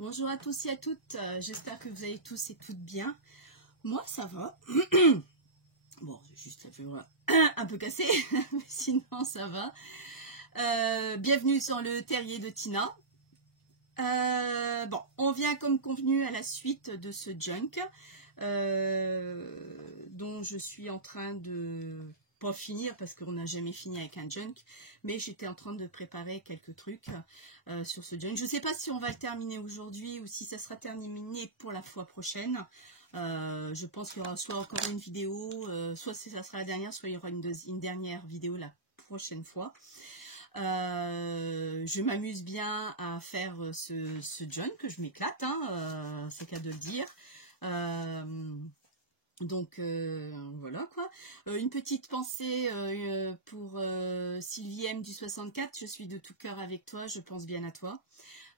Bonjour à tous et à toutes, j'espère que vous allez tous et toutes bien. Moi ça va. Bon, j'ai juste la fibre un peu cassée, mais sinon ça va. Bienvenue sur le terrier de Tina. Bon, on vient comme convenu à la suite de ce junk dont je suis en train de pas finir parce qu'on n'a jamais fini avec un junk, mais j'étais en train de préparer quelques trucs sur ce junk. Je ne sais pas si on va le terminer aujourd'hui ou si ça sera terminé pour la fois prochaine. Je pense qu'il y aura soit encore une vidéo, soit ça sera la dernière, soit il y aura une dernière vidéo la prochaine fois. Je m'amuse bien à faire ce junk, que je m'éclate, hein, c'est qu'à de le dire. Donc voilà quoi. Une petite pensée pour Sylvie M du 64, je suis de tout cœur avec toi, je pense bien à toi.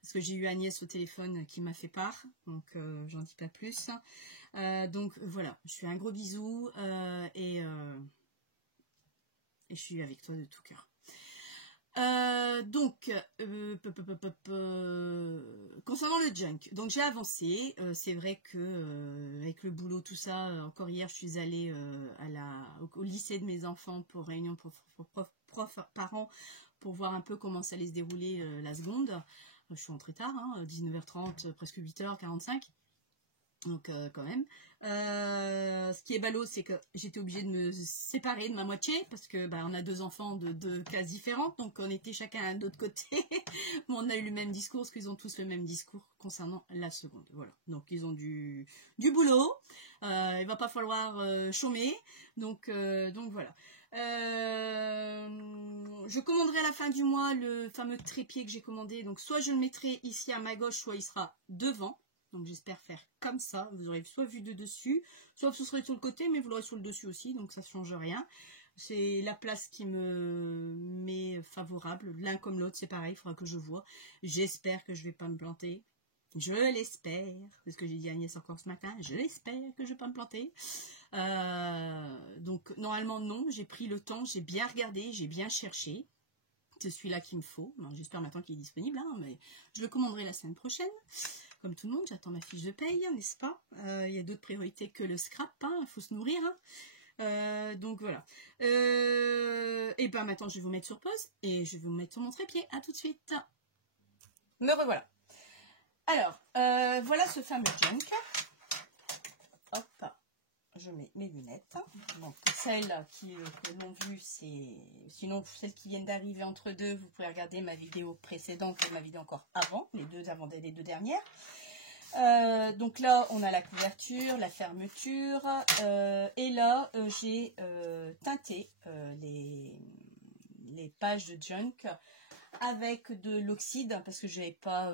Parce que j'ai eu Agnès au téléphone qui m'a fait part, donc j'en dis pas plus. Donc voilà, je fais un gros bisou et je suis avec toi de tout cœur. Concernant le junk, donc j'ai avancé, c'est vrai que avec le boulot tout ça, encore hier je suis allée au lycée de mes enfants pour réunion prof parents pour voir un peu comment ça allait se dérouler la seconde. Je suis rentrée tard, hein, 19h30, presque 8h45. Donc quand même. Ce qui est ballot, c'est que j'étais obligée de me séparer de ma moitié parce que on a deux enfants de deux cases différentes, donc on était chacun de l'autre côté. Mais on a eu le même discours, parce qu'ils ont tous le même discours concernant la seconde. Voilà. Donc ils ont du boulot. Il va pas falloir chômer. Donc voilà. Je commanderai à la fin du mois le fameux trépied que j'ai commandé. Donc soit je le mettrai ici à ma gauche, soit il sera devant. Donc j'espère faire comme ça, vous aurez soit vu de dessus, soit vous serez sur le côté, mais vous l'aurez sur le dessus aussi, donc ça ne change rien. C'est la place qui me met favorable, l'un comme l'autre, c'est pareil, il faudra que je vois. J'espère que je ne vais pas me planter, je l'espère, c'est ce que j'ai dit à Agnès encore ce matin, je l'espère que je ne vais pas me planter. Donc normalement non, j'ai pris le temps, j'ai bien regardé, j'ai bien cherché. C'est celui-là qu'il me faut, j'espère maintenant qu'il est disponible, hein, mais je le commanderai la semaine prochaine. Comme tout le monde, j'attends ma fiche de paye, n'est-ce pas? Il y a d'autres priorités que le scrap, il faut se nourrir. Donc voilà. Et maintenant, je vais vous mettre sur pause et je vais vous mettre sur mon trépied. À tout de suite. Me revoilà. Alors, voilà ce fameux junk. Hop, je mets mes lunettes. Donc, celles qui l'ont vu, c'est... Sinon, celles qui viennent d'arriver entre deux, vous pouvez regarder ma vidéo précédente et ma vidéo encore avant, les deux dernières. Donc là, on a la couverture, la fermeture, et là, j'ai teinté les pages de junk avec de l'oxyde, parce que je n'avais pas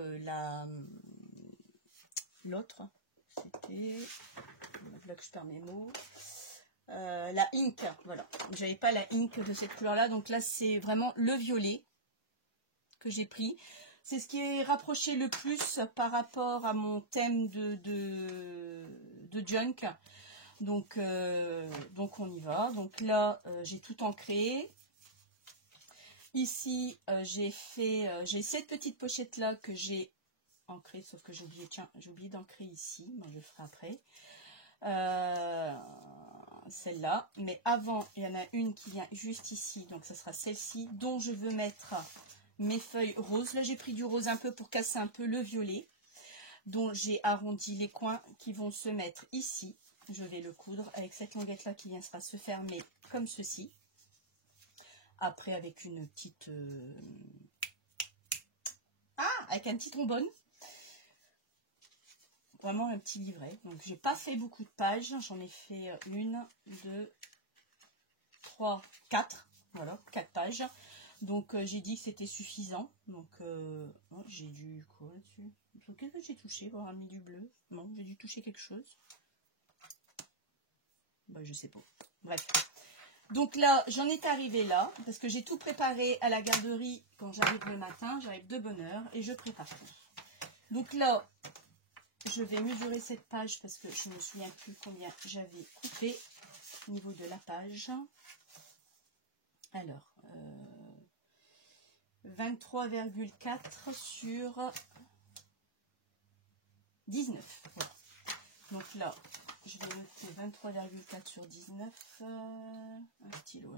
l'autre, c'était, là que je perds mes mots, la ink, voilà, j'avais pas la ink de cette couleur là, donc là c'est vraiment le violet que j'ai pris. C'est ce qui est rapproché le plus par rapport à mon thème de junk. Donc on y va. Donc là, j'ai tout ancré. Ici, j'ai cette petite pochette là que j'ai ancrée, sauf que j'ai oublié d'ancrer ici. Bon, je le ferai après. Celle-là. Mais avant, il y en a une qui vient juste ici. Donc ça sera celle-ci, dont je veux mettre mes feuilles roses. Là, j'ai pris du rose un peu pour casser un peu le violet, dont j'ai arrondi les coins qui vont se mettre ici. Je vais le coudre avec cette languette là qui viendra se fermer comme ceci. Après, avec une petite... avec un petit trombone. Vraiment un petit livret. Donc, j'ai pas fait beaucoup de pages. J'en ai fait 1, 2, 3, 4. Voilà, 4 pages. Donc j'ai dit que c'était suffisant. Donc j'ai dû quoi là-dessus? Qu'est-ce que j'ai touché pour avoir mis du bleu? Non, j'ai dû toucher quelque chose. Je sais pas. Bref. Donc là, j'en étais arrivée là, parce que j'ai tout préparé à la garderie quand j'arrive le matin. J'arrive de bonne heure et je prépare tout. Donc là, je vais mesurer cette page parce que je ne me souviens plus combien j'avais coupé au niveau de la page. Alors, 23,4 sur 19. Voilà. Donc là, je vais noter 23,4 sur 19. Un stylo.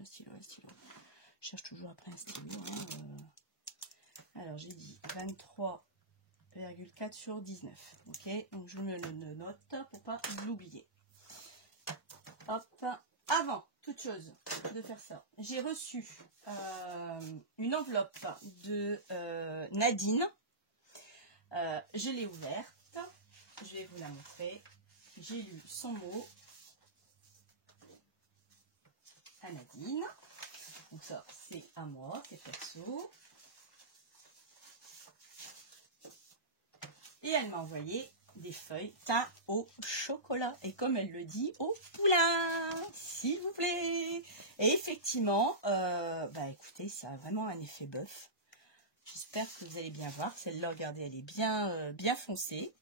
Je cherche toujours après un stylo. Hein, Alors, j'ai dit 23,4 sur 19. Ok, donc je me le note pour pas l'oublier. Hop, avant toute chose de faire ça, j'ai reçu une enveloppe de Nadine. Je l'ai ouverte. Je vais vous la montrer. J'ai lu son mot à Nadine. Donc ça, c'est à moi, c'est perso. Et elle m'a envoyé des feuilles teint au chocolat. Et comme elle le dit, au poulain, s'il vous plaît. Et effectivement, écoutez, ça a vraiment un effet bœuf. J'espère que vous allez bien voir. Celle-là, regardez, elle est bien foncée.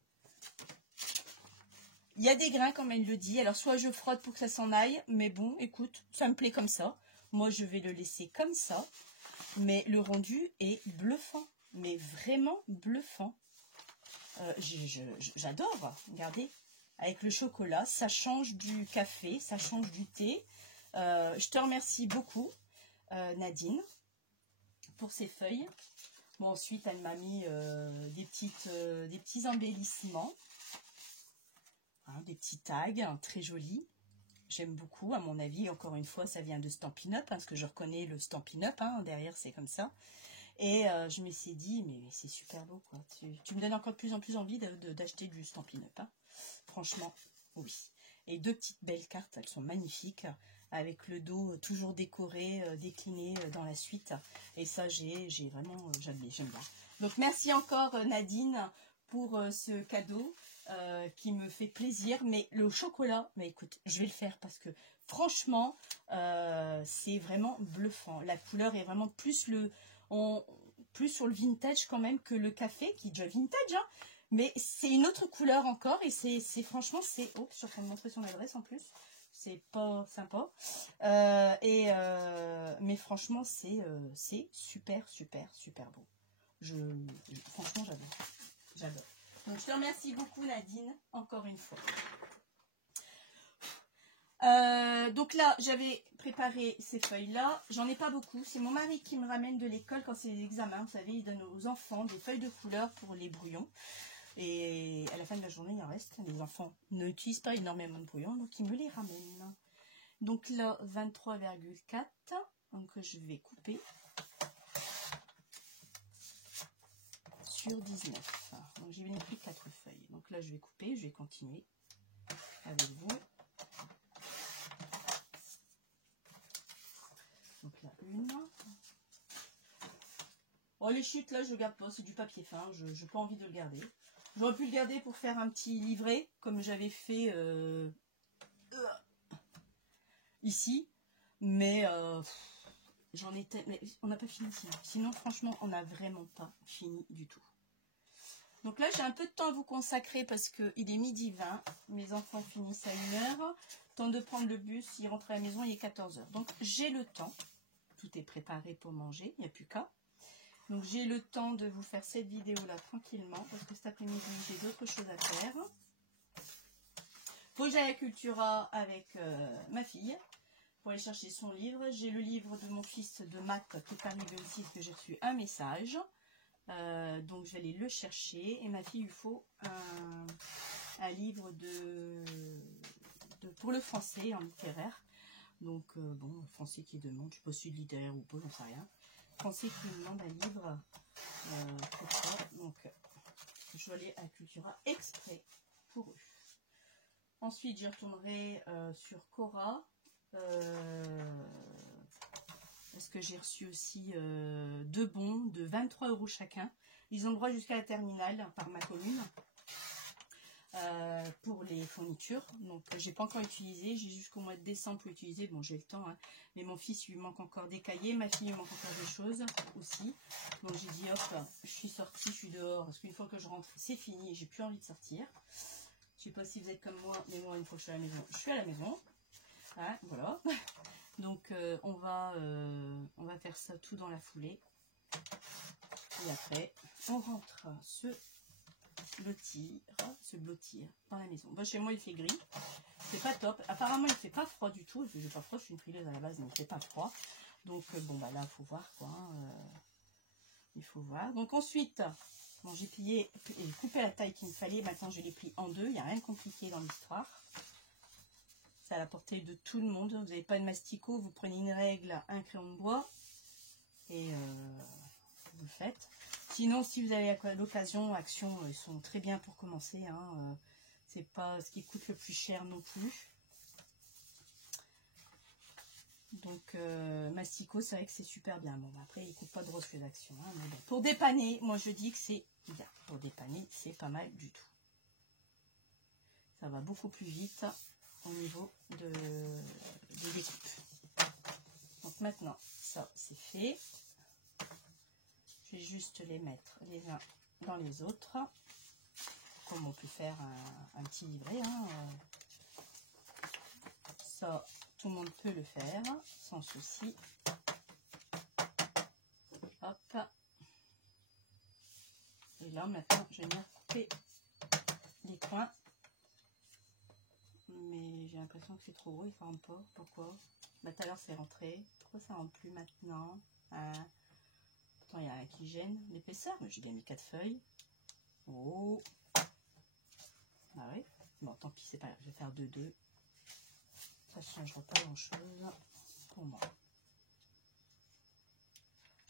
Il y a des grains, comme elle le dit. Alors, soit je frotte pour que ça s'en aille. Mais bon, écoute, ça me plaît comme ça. Moi, je vais le laisser comme ça. Mais le rendu est bluffant. Mais vraiment bluffant. J'adore. Regardez. Avec le chocolat, ça change du café, ça change du thé. Je te remercie beaucoup, Nadine, pour ces feuilles. Bon, ensuite, elle m'a mis des petits embellissements. Hein, des petits tags très jolis. J'aime beaucoup, à mon avis. Encore une fois, ça vient de Stampin' Up, hein, parce que je reconnais le Stampin' Up. Hein, derrière, c'est comme ça. Et je me suis dit, mais c'est super beau, quoi. Tu me donnes encore de plus en plus envie d'acheter du Stampin' Up. Hein. Franchement, oui. Et deux petites belles cartes, elles sont magnifiques. Avec le dos toujours décoré, décliné dans la suite. Et ça, j'ai vraiment, j'aime bien. Donc, merci encore, Nadine, pour ce cadeau. Qui me fait plaisir, mais le chocolat, mais écoute, je vais le faire parce que franchement, c'est vraiment bluffant. La couleur est vraiment plus sur le vintage quand même que le café, qui est déjà vintage, hein, mais c'est une autre couleur encore, et c'est franchement, c'est... Oh, je suis en train de montrer son adresse en plus, c'est pas sympa, mais franchement, c'est super beau. Franchement, j'adore. Donc, je te remercie beaucoup, Nadine, encore une fois. Donc là, j'avais préparé ces feuilles-là. J'en ai pas beaucoup. C'est mon mari qui me ramène de l'école quand c'est les examens. Vous savez, il donne aux enfants des feuilles de couleur pour les brouillons. Et à la fin de la journée, il en reste. Les enfants n'utilisent pas énormément de brouillons, donc ils me les ramènent. Donc là, 23,4. Donc je vais couper sur 19. Donc j'ai pris 4 feuilles. Donc là, je vais couper, je vais continuer avec vous. Donc là, une. Oh, les chutes, là, je ne garde pas. C'est du papier fin. Je n'ai pas envie de le garder. J'aurais pu le garder pour faire un petit livret, comme j'avais fait ici. Mais j'en étais... Mais on n'a pas fini sinon. Sinon, franchement, on n'a vraiment pas fini du tout. Donc là, j'ai un peu de temps à vous consacrer parce qu'il est 12h20. Mes enfants finissent à 1h. Temps de prendre le bus, ils rentrent à la maison, il est 14h. Donc, j'ai le temps. Tout est préparé pour manger, il n'y a plus qu'à. Donc, j'ai le temps de vous faire cette vidéo-là tranquillement parce que cet après-midi, j'ai d'autres choses à faire. Faut que j'aille à Cultura avec ma fille pour aller chercher son livre. J'ai le livre de mon fils de maths qui est arrivé aussi, que j'ai reçu un message. Donc je vais aller le chercher, et ma fille, il faut un livre pour le français en littéraire. Donc bon, français qui demande, je ne sais pas si littéraire ou pas, j'en sais rien. Français qui demande un livre pour ça. Donc je vais aller à Cultura exprès pour eux. Ensuite, j'y retournerai sur Cora. Parce que j'ai reçu aussi 2 bons de 23 € chacun. Ils ont droit jusqu'à la terminale par ma commune pour les fournitures. Donc, j'ai pas encore utilisé. J'ai jusqu'au mois de décembre pour utiliser. Bon, j'ai le temps, hein. Mais mon fils, il lui manque encore des cahiers. Ma fille, il lui manque encore des choses aussi. Donc, j'ai dit, hop, je suis sortie, je suis dehors. Parce qu'une fois que je rentre, c'est fini. J'ai plus envie de sortir. Je sais pas si vous êtes comme moi, mais moi, une fois que je suis à la maison, je suis à la maison. Hein, voilà. Donc on va faire ça tout dans la foulée. Et après, on rentre ce se blottir dans la maison. Bon, chez moi, il fait gris. C'est pas top. Apparemment, il fait pas froid du tout. Il fait pas froid, je suis une frileuse à la base, mais il fait pas froid. Donc, bon, bah là, il faut voir, quoi. Il faut voir. Donc, ensuite, bon, j'ai plié et coupé la taille qu'il me fallait. Maintenant, je l'ai plie en deux. Il n'y a rien de compliqué dans l'histoire. C'est à la portée de tout le monde. Vous n'avez pas de masticot, vous prenez une règle, un crayon de bois et vous le faites. Sinon, si vous avez l'occasion, Action, ils sont très bien pour commencer. Hein. C'est pas ce qui coûte le plus cher non plus. Donc, masticot, c'est vrai que c'est super bien. Bon, après, il ne coûte pas de refus d'Action. Hein, mais bon. Pour dépanner, moi je dis que c'est bien. Pour dépanner, c'est pas mal du tout. Ça va beaucoup plus vite au niveau de découpe. Donc maintenant, ça c'est fait. Je vais juste les mettre les uns dans les autres. Comme on peut faire un petit livret. Hein. Ça, tout le monde peut le faire sans souci. Hop. Et là, maintenant, je vais venir couper les coins. Mais j'ai l'impression que c'est trop gros, il ne rentre pas. Pourquoi? Bah, tout à l'heure, c'est rentré. Pourquoi ça ne rentre plus maintenant? Pourtant, il y a un qui gêne l'épaisseur. Mais j'ai bien mis 4 feuilles. Oh! Ah oui. Bon, tant pis, c'est pas grave. Je vais faire 2-2. Ça ne changera pas grand-chose pour moi.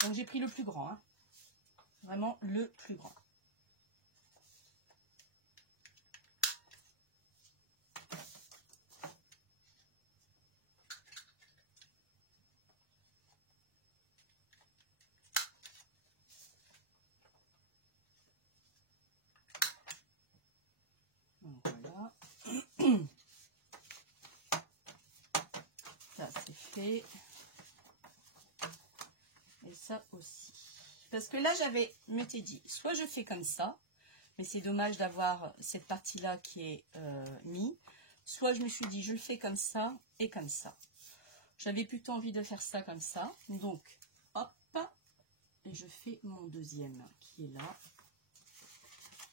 Donc, j'ai pris le plus grand. Hein. Vraiment le plus grand. Donc, voilà. Ça, c'est fait. Et ça aussi. Parce que là, m'étais dit, soit je fais comme ça, mais c'est dommage d'avoir cette partie-là qui est mise. Soit je me suis dit, je le fais comme ça et comme ça. J'avais plutôt envie de faire ça comme ça. Donc, hop, et je fais mon deuxième qui est là.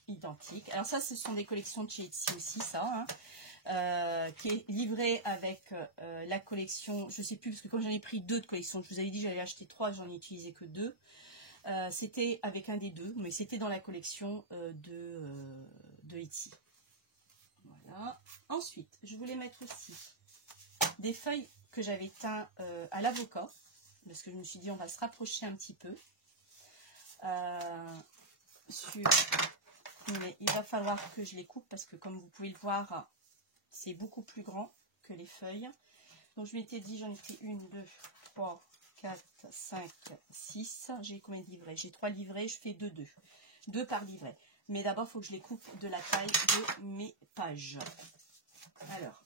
Identique. Alors ça, ce sont des collections de chez Etsy aussi, ça. Hein, qui est livré avec la collection, je sais plus, parce que quand j'en ai pris 2 de collection, je vous avais dit j'allais acheter 3, j'en ai utilisé que 2. C'était avec un des 2, mais c'était dans la collection de Etsy. Voilà. Ensuite, je voulais mettre aussi des feuilles que j'avais teint à l'avocat, parce que je me suis dit on va se rapprocher un petit peu. Mais il va falloir que je les coupe parce que comme vous pouvez le voir, c'est beaucoup plus grand que les feuilles. Donc je m'étais dit, j'en ai pris 1, 2, 3, 4, 5, 6. J'ai combien de livrets? J'ai 3 livrets, je fais 2, 2. 2 par livret. Mais d'abord, il faut que je les coupe de la taille de mes pages. Alors,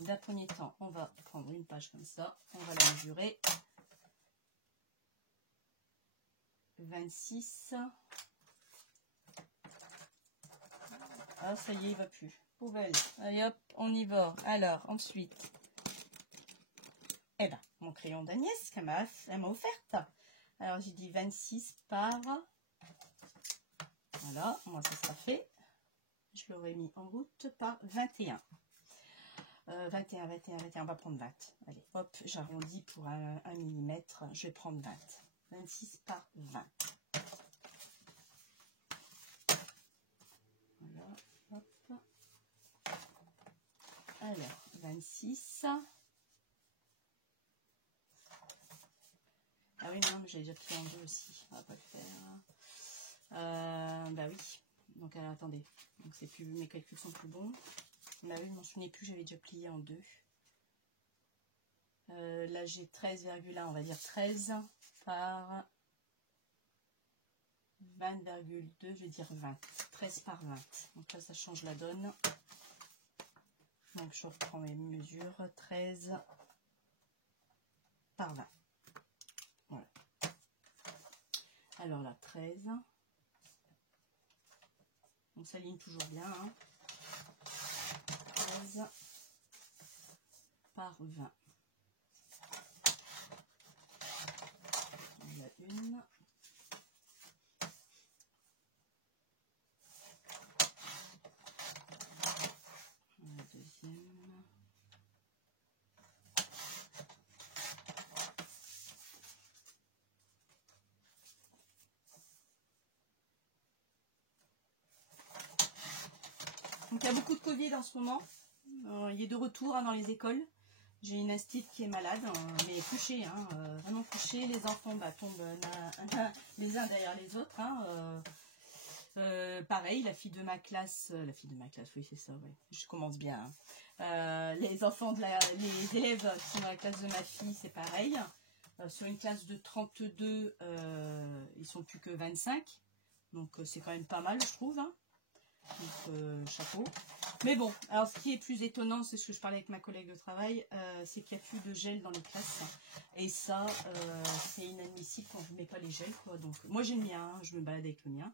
d'un premier temps, on va prendre une page comme ça. On va la mesurer. 26. Ah, ça y est, il va plus. Poubelle. Allez hop, on y va. Alors, ensuite, eh ben, mon crayon d'Agnès qu'elle m'a offerte. Alors, j'ai dit 26 par... Voilà, moi, ça sera fait. Je l'aurais mis en route par 21. 21, 21, 21, on va prendre 20. Allez, hop, j'arrondis pour 1 mm. Je vais prendre 20. 26 par 20. Voilà, hop. Alors, 26. Ah oui, non, mais j'ai déjà plié en 2 aussi. On va pas le faire. Bah oui. Donc, attendez. Donc, c'est plus, mes calculs sont plus bons. Bah oui, je m'en souvenais plus, j'avais déjà plié en 2. Là, j'ai 13,1, on va dire 13 par 20,2, je vais dire 20. 13 par 20. Donc là, ça change la donne. Donc, je reprends mes mesures. 13 par 20. Voilà. Alors là, 13. On s'aligne toujours bien. Hein. 13 par 20. Il y a une. Donc il y a beaucoup de Covid en ce moment. Il est de retour hein, dans les écoles. J'ai une institutrice qui est malade, mais couchée, hein, vraiment couchée. Les enfants tombent les uns derrière les autres. Hein, pareil, la fille de ma classe, oui c'est ça, ouais. Je commence bien. Hein. Les enfants les élèves qui sont dans la classe de ma fille, c'est pareil. Sur une classe de 32, ils sont plus que 25. Donc c'est quand même pas mal, je trouve. Hein. Donc chapeau. Mais bon, alors ce qui est plus étonnant, c'est ce que je parlais avec ma collègue de travail, c'est qu'il n'y a plus de gel dans les classes. Et ça, c'est inadmissible quand je ne mets pas les gels, quoi. Donc moi j'ai le mien, hein, je me balade avec le mien.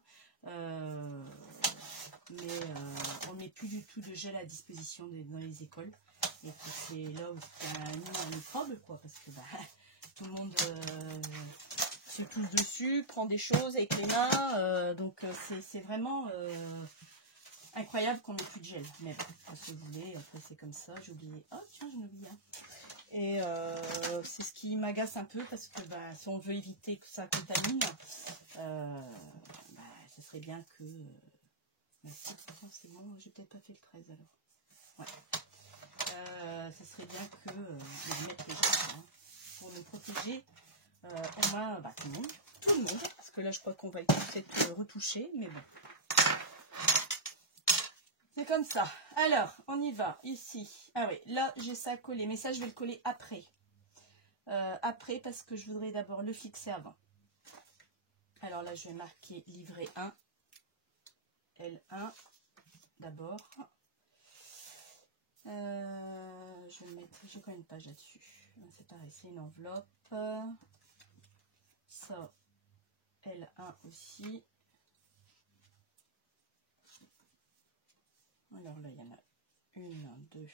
Mais on ne met plus du tout de gel à disposition dans les écoles. Et puis c'est là où il y a un microbe, quoi, parce que tout le monde se pousse dessus, prend des choses avec les mains. Donc c'est vraiment incroyable qu'on n'ait plus de gel. Mais bon, parce que vous voulez, après c'est comme ça, j'ai oublié. Oh tiens, j'en ai oublié un. Et c'est ce qui m'agace un peu parce que si on veut éviter que ça contamine, ce serait bien que... Merci, c'est bon, j'ai peut-être pas fait le 13 alors. Ouais. Ça serait bien que de mettre les gels hein, pour nous protéger au moins tout le monde, parce que là je crois qu'on va tous être retouchés, mais bon. C'est comme ça. Alors, on y va. Ici. Ah oui, là, j'ai ça à coller. Mais ça, je vais le coller après. Après, parce que je voudrais d'abord le fixer avant. Alors là, je vais marquer livret 1. L1. D'abord. Je vais le mettre... J'ai quand même une page là-dessus. C'est pareil, c'est une enveloppe. Ça, L1 aussi. Alors là, il y en a 1, 2,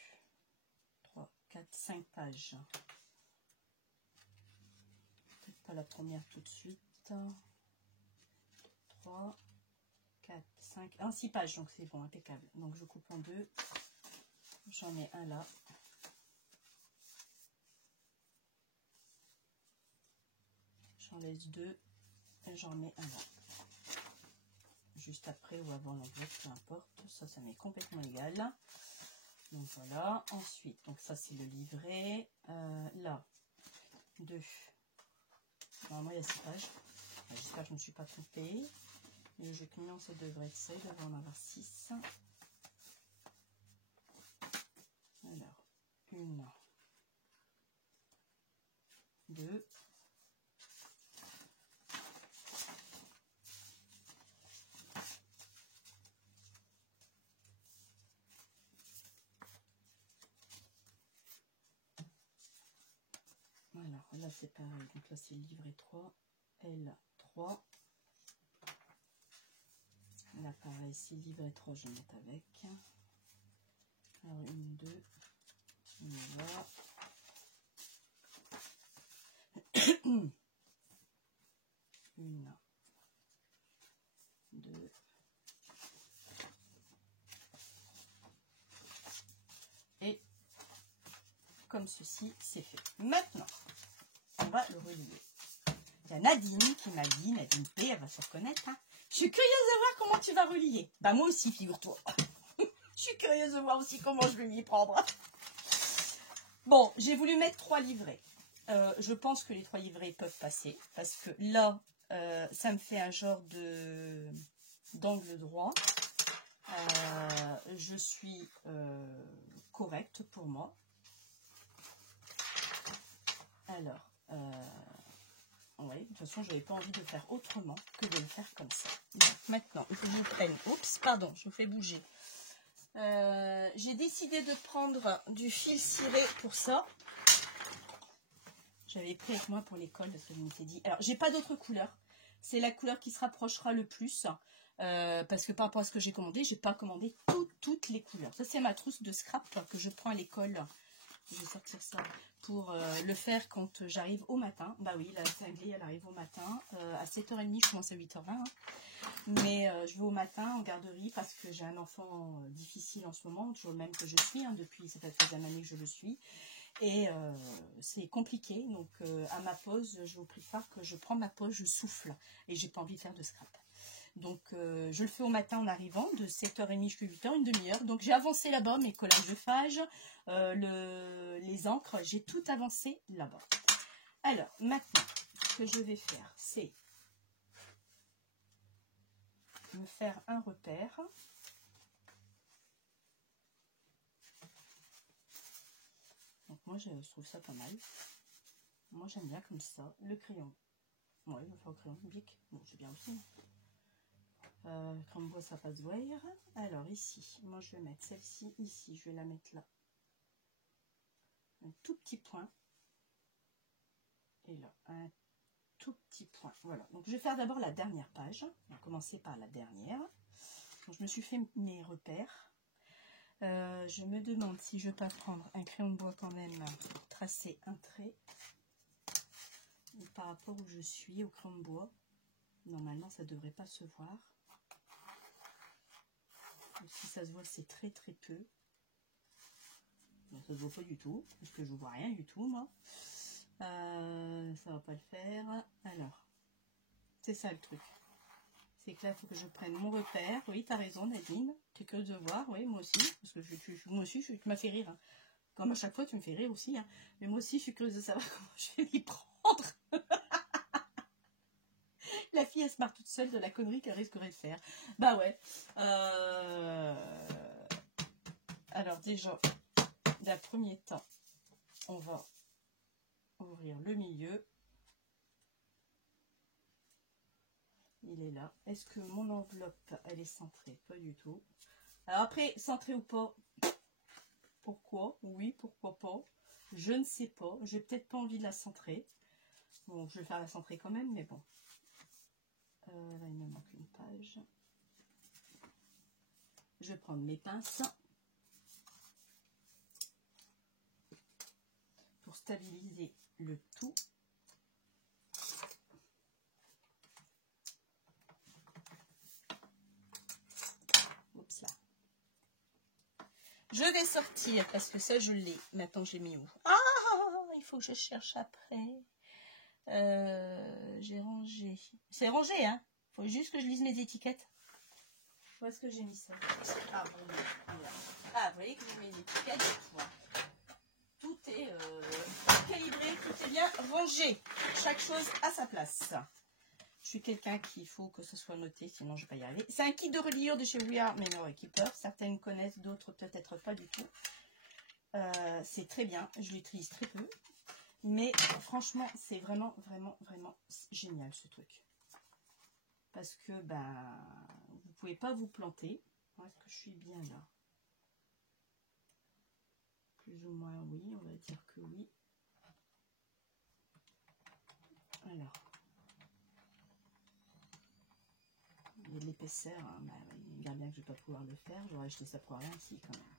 3, 4, 5 pages. Peut-être pas la première tout de suite. 3, 4, 5, 6 pages, donc c'est bon, impeccable. Donc je coupe en deux. J'en mets un là. J'en laisse deux. Et j'en mets un là. Juste après ou avant l'enveloppe, peu importe. Ça m'est complètement égal. Donc voilà. Ensuite, donc ça c'est le livret. Là, 2. Normalement il y a 6 pages. J'espère que je ne me suis pas trompée. Le jeu client, ça devrait être ça. Il devrait en avoir 6. Alors, 1, 2. Alors là c'est pareil, donc là c'est le livret 3, L3. Là pareil, c'est livret 3, je vais mettre avec. Alors 1, 2, on y va. 1, 2. Et comme ceci, c'est fait. Maintenant, on va le relier. Il y a Nadine qui m'a dit, Nadine P, elle va se reconnaître. Hein. Je suis curieuse de voir comment tu vas relier. Bah moi aussi, figure-toi. Je suis curieuse de voir aussi comment je vais m'y prendre. Bon, j'ai voulu mettre 3 livrets. Je pense que les 3 livrets peuvent passer. Parce que là, ça me fait un genre d'angle droit. Je suis correcte pour moi. Alors, ouais, de toute façon, je n'avais pas envie de faire autrement que de le faire comme ça. Donc, maintenant, je vous prenne. Oups, pardon, je vous fais bouger. J'ai décidé de prendre du fil ciré pour ça. J'avais pris avec moi pour l'école parce que je m'étais dit. Alors, j'ai pas d'autre couleur. C'est la couleur qui se rapprochera le plus. Parce que par rapport à ce que j'ai commandé, j'ai pas commandé toutes les couleurs. Ça, c'est ma trousse de scrap que je prends à l'école. Je vais sortir ça pour le faire quand j'arrive au matin. Bah oui, la cinglée, elle arrive au matin. À 7h30, je commence à 8h20. Hein. Mais je vais au matin en garderie parce que j'ai un enfant difficile en ce moment, toujours le même que je suis. Hein, depuis, ça fait 13e année que je le suis. Et c'est compliqué. Donc, à ma pause, je vous préfère que je prends ma pause, je souffle. Et j'ai pas envie de faire de scrap. Donc, je le fais au matin en arrivant, de 7h30 jusqu'à 8h, une demi-heure. Donc, j'ai avancé là-bas, mes collages de phage, les encres, j'ai tout avancé là-bas. Alors, maintenant, ce que je vais faire, c'est me faire un repère. Donc, moi, je trouve ça pas mal. Moi, j'aime bien comme ça. Le crayon. Ouais, je vais faire au crayon. Bic. Bon, c'est bien aussi. Crayon de bois, ça passe voir. Alors, ici, moi, je vais mettre celle-ci. Ici, je vais la mettre là. Un tout petit point. Et là, un tout petit point. Voilà. Donc, je vais faire d'abord la dernière page. On va commencer par la dernière. Donc, je me suis fait mes repères. Je me demande si je ne vais pas prendre un crayon de bois quand même pour tracer un trait. Et par rapport où je suis au crayon de bois, normalement ça ne devrait pas se voir. Et si ça se voit, c'est très très peu. Donc, ça se voit pas du tout, parce que je ne vois rien du tout moi. Ça va pas le faire. Alors, c'est ça le truc. C'est que là, il faut que je prenne mon repère. Oui, tu as raison Nadine. Tu es curieuse de voir, oui, moi aussi. Parce que moi aussi, tu m'as fait rire. Hein. Comme à chaque fois, tu me fais rire aussi. Hein. Mais moi aussi, je suis curieuse de savoir comment je vais m'y prendre. La fille, elle se marre toute seule de la connerie qu'elle risquerait de faire. Bah ouais. Alors déjà, d'un premier temps, on va ouvrir le milieu. Il est là. Est-ce que mon enveloppe, elle est centrée? Pas du tout. Alors après, centrée ou pas, pourquoi? Oui, pourquoi pas? Je ne sais pas. J'ai peut-être pas envie de la centrer. Bon, je vais faire la centrer quand même, mais bon. Là, il me manque une page. Je vais prendre mes pinces pour stabiliser le tout. Oups là. Je vais sortir parce que ça je l'ai. Maintenant j'ai mis où? Ah, il faut que je cherche après. J'ai rangé. C'est rangé, hein. Faut juste que je lise mes étiquettes. Où est-ce que j'ai mis ça? Ah bon, voilà. Ah, vous voyez que j'ai mis les étiquettes. Voilà. Tout est calibré, tout est bien rangé. Chaque chose à sa place. Je suis quelqu'un qu'il faut que ce soit noté, sinon je ne vais pas y arriver. C'est un kit de reliure de chez We Are Memory Keeper. Certaines connaissent, d'autres peut-être pas du tout. C'est très bien, je l'utilise très peu. Mais franchement, c'est vraiment, vraiment, vraiment génial ce truc. Parce que ben, vous ne pouvez pas vous planter. Est-ce que je suis bien là? Plus ou moins oui, on va dire que oui. Alors. Il y a de l'épaisseur, hein. Bah, il regarde bien que je ne vais pas pouvoir le faire. J'aurais acheté ça pour rien ici quand même.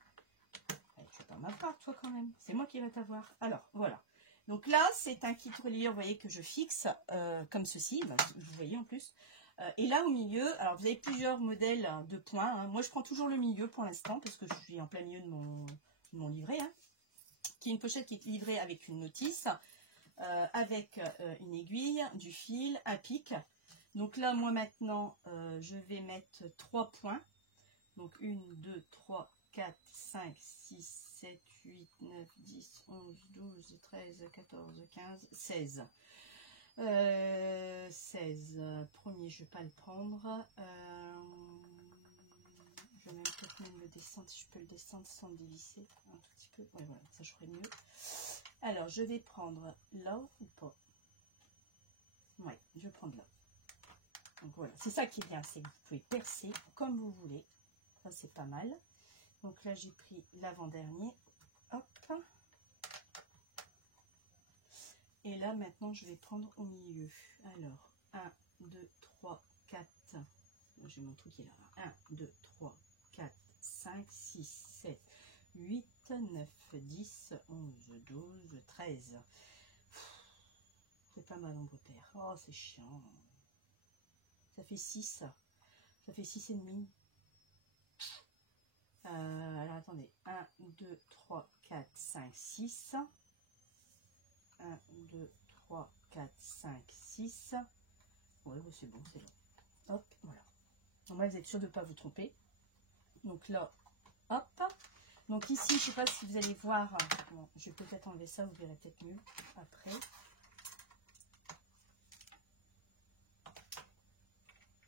Allez, tu vas pas m'avoir toi quand même. C'est moi qui vais t'avoir. Alors, voilà. Donc là, c'est un kit reliure, vous voyez, que je fixe comme ceci. Bah, vous voyez en plus. Et là, au milieu, alors vous avez plusieurs modèles de points. Hein. Moi, je prends toujours le milieu pour l'instant parce que je suis en plein milieu de mon livret. Hein, qui est une pochette qui est livrée avec une notice, avec une aiguille, du fil, un pic. Donc là, moi maintenant, je vais mettre 3 points. Donc 1, 2, 3, 4, 5, 6, 7, 8, 9, 10, 11, 12, 13, 14, 15, 16. 16. Premier, je ne vais pas le prendre. Je vais peut-être même le descendre, si je peux le descendre sans le dévisser. Un tout petit peu. Ouais, voilà, ça je ferai mieux. Alors, je vais prendre là ou pas? Ouais, je vais prendre là. Donc voilà, c'est ça qui est bien, c'est que vous pouvez percer comme vous voulez. Ça, c'est pas mal. Donc là, j'ai pris l'avant-dernier. Hop. Et là, maintenant, je vais prendre au milieu. Alors, 1, 2, 3, 4. J'ai mon truc qui est là. 1, 2, 3, 4, 5, 6, 7, 8, 9, 10, 11, 12, 13. C'est pas mal en repère. Oh, c'est chiant. Ça fait 6. Ça fait 6 et demi. Alors attendez, 1, 2, 3, 4, 5, 6. 1, 2, 3, 4, 5, 6. Ouais, c'est bon, c'est là. Hop, voilà. Normal, vous êtes sûr de ne pas vous tromper. Donc là, hop. Donc ici, je ne sais pas si vous allez voir. Bon, je vais peut-être enlever ça, vous verrez peut-être mieux après.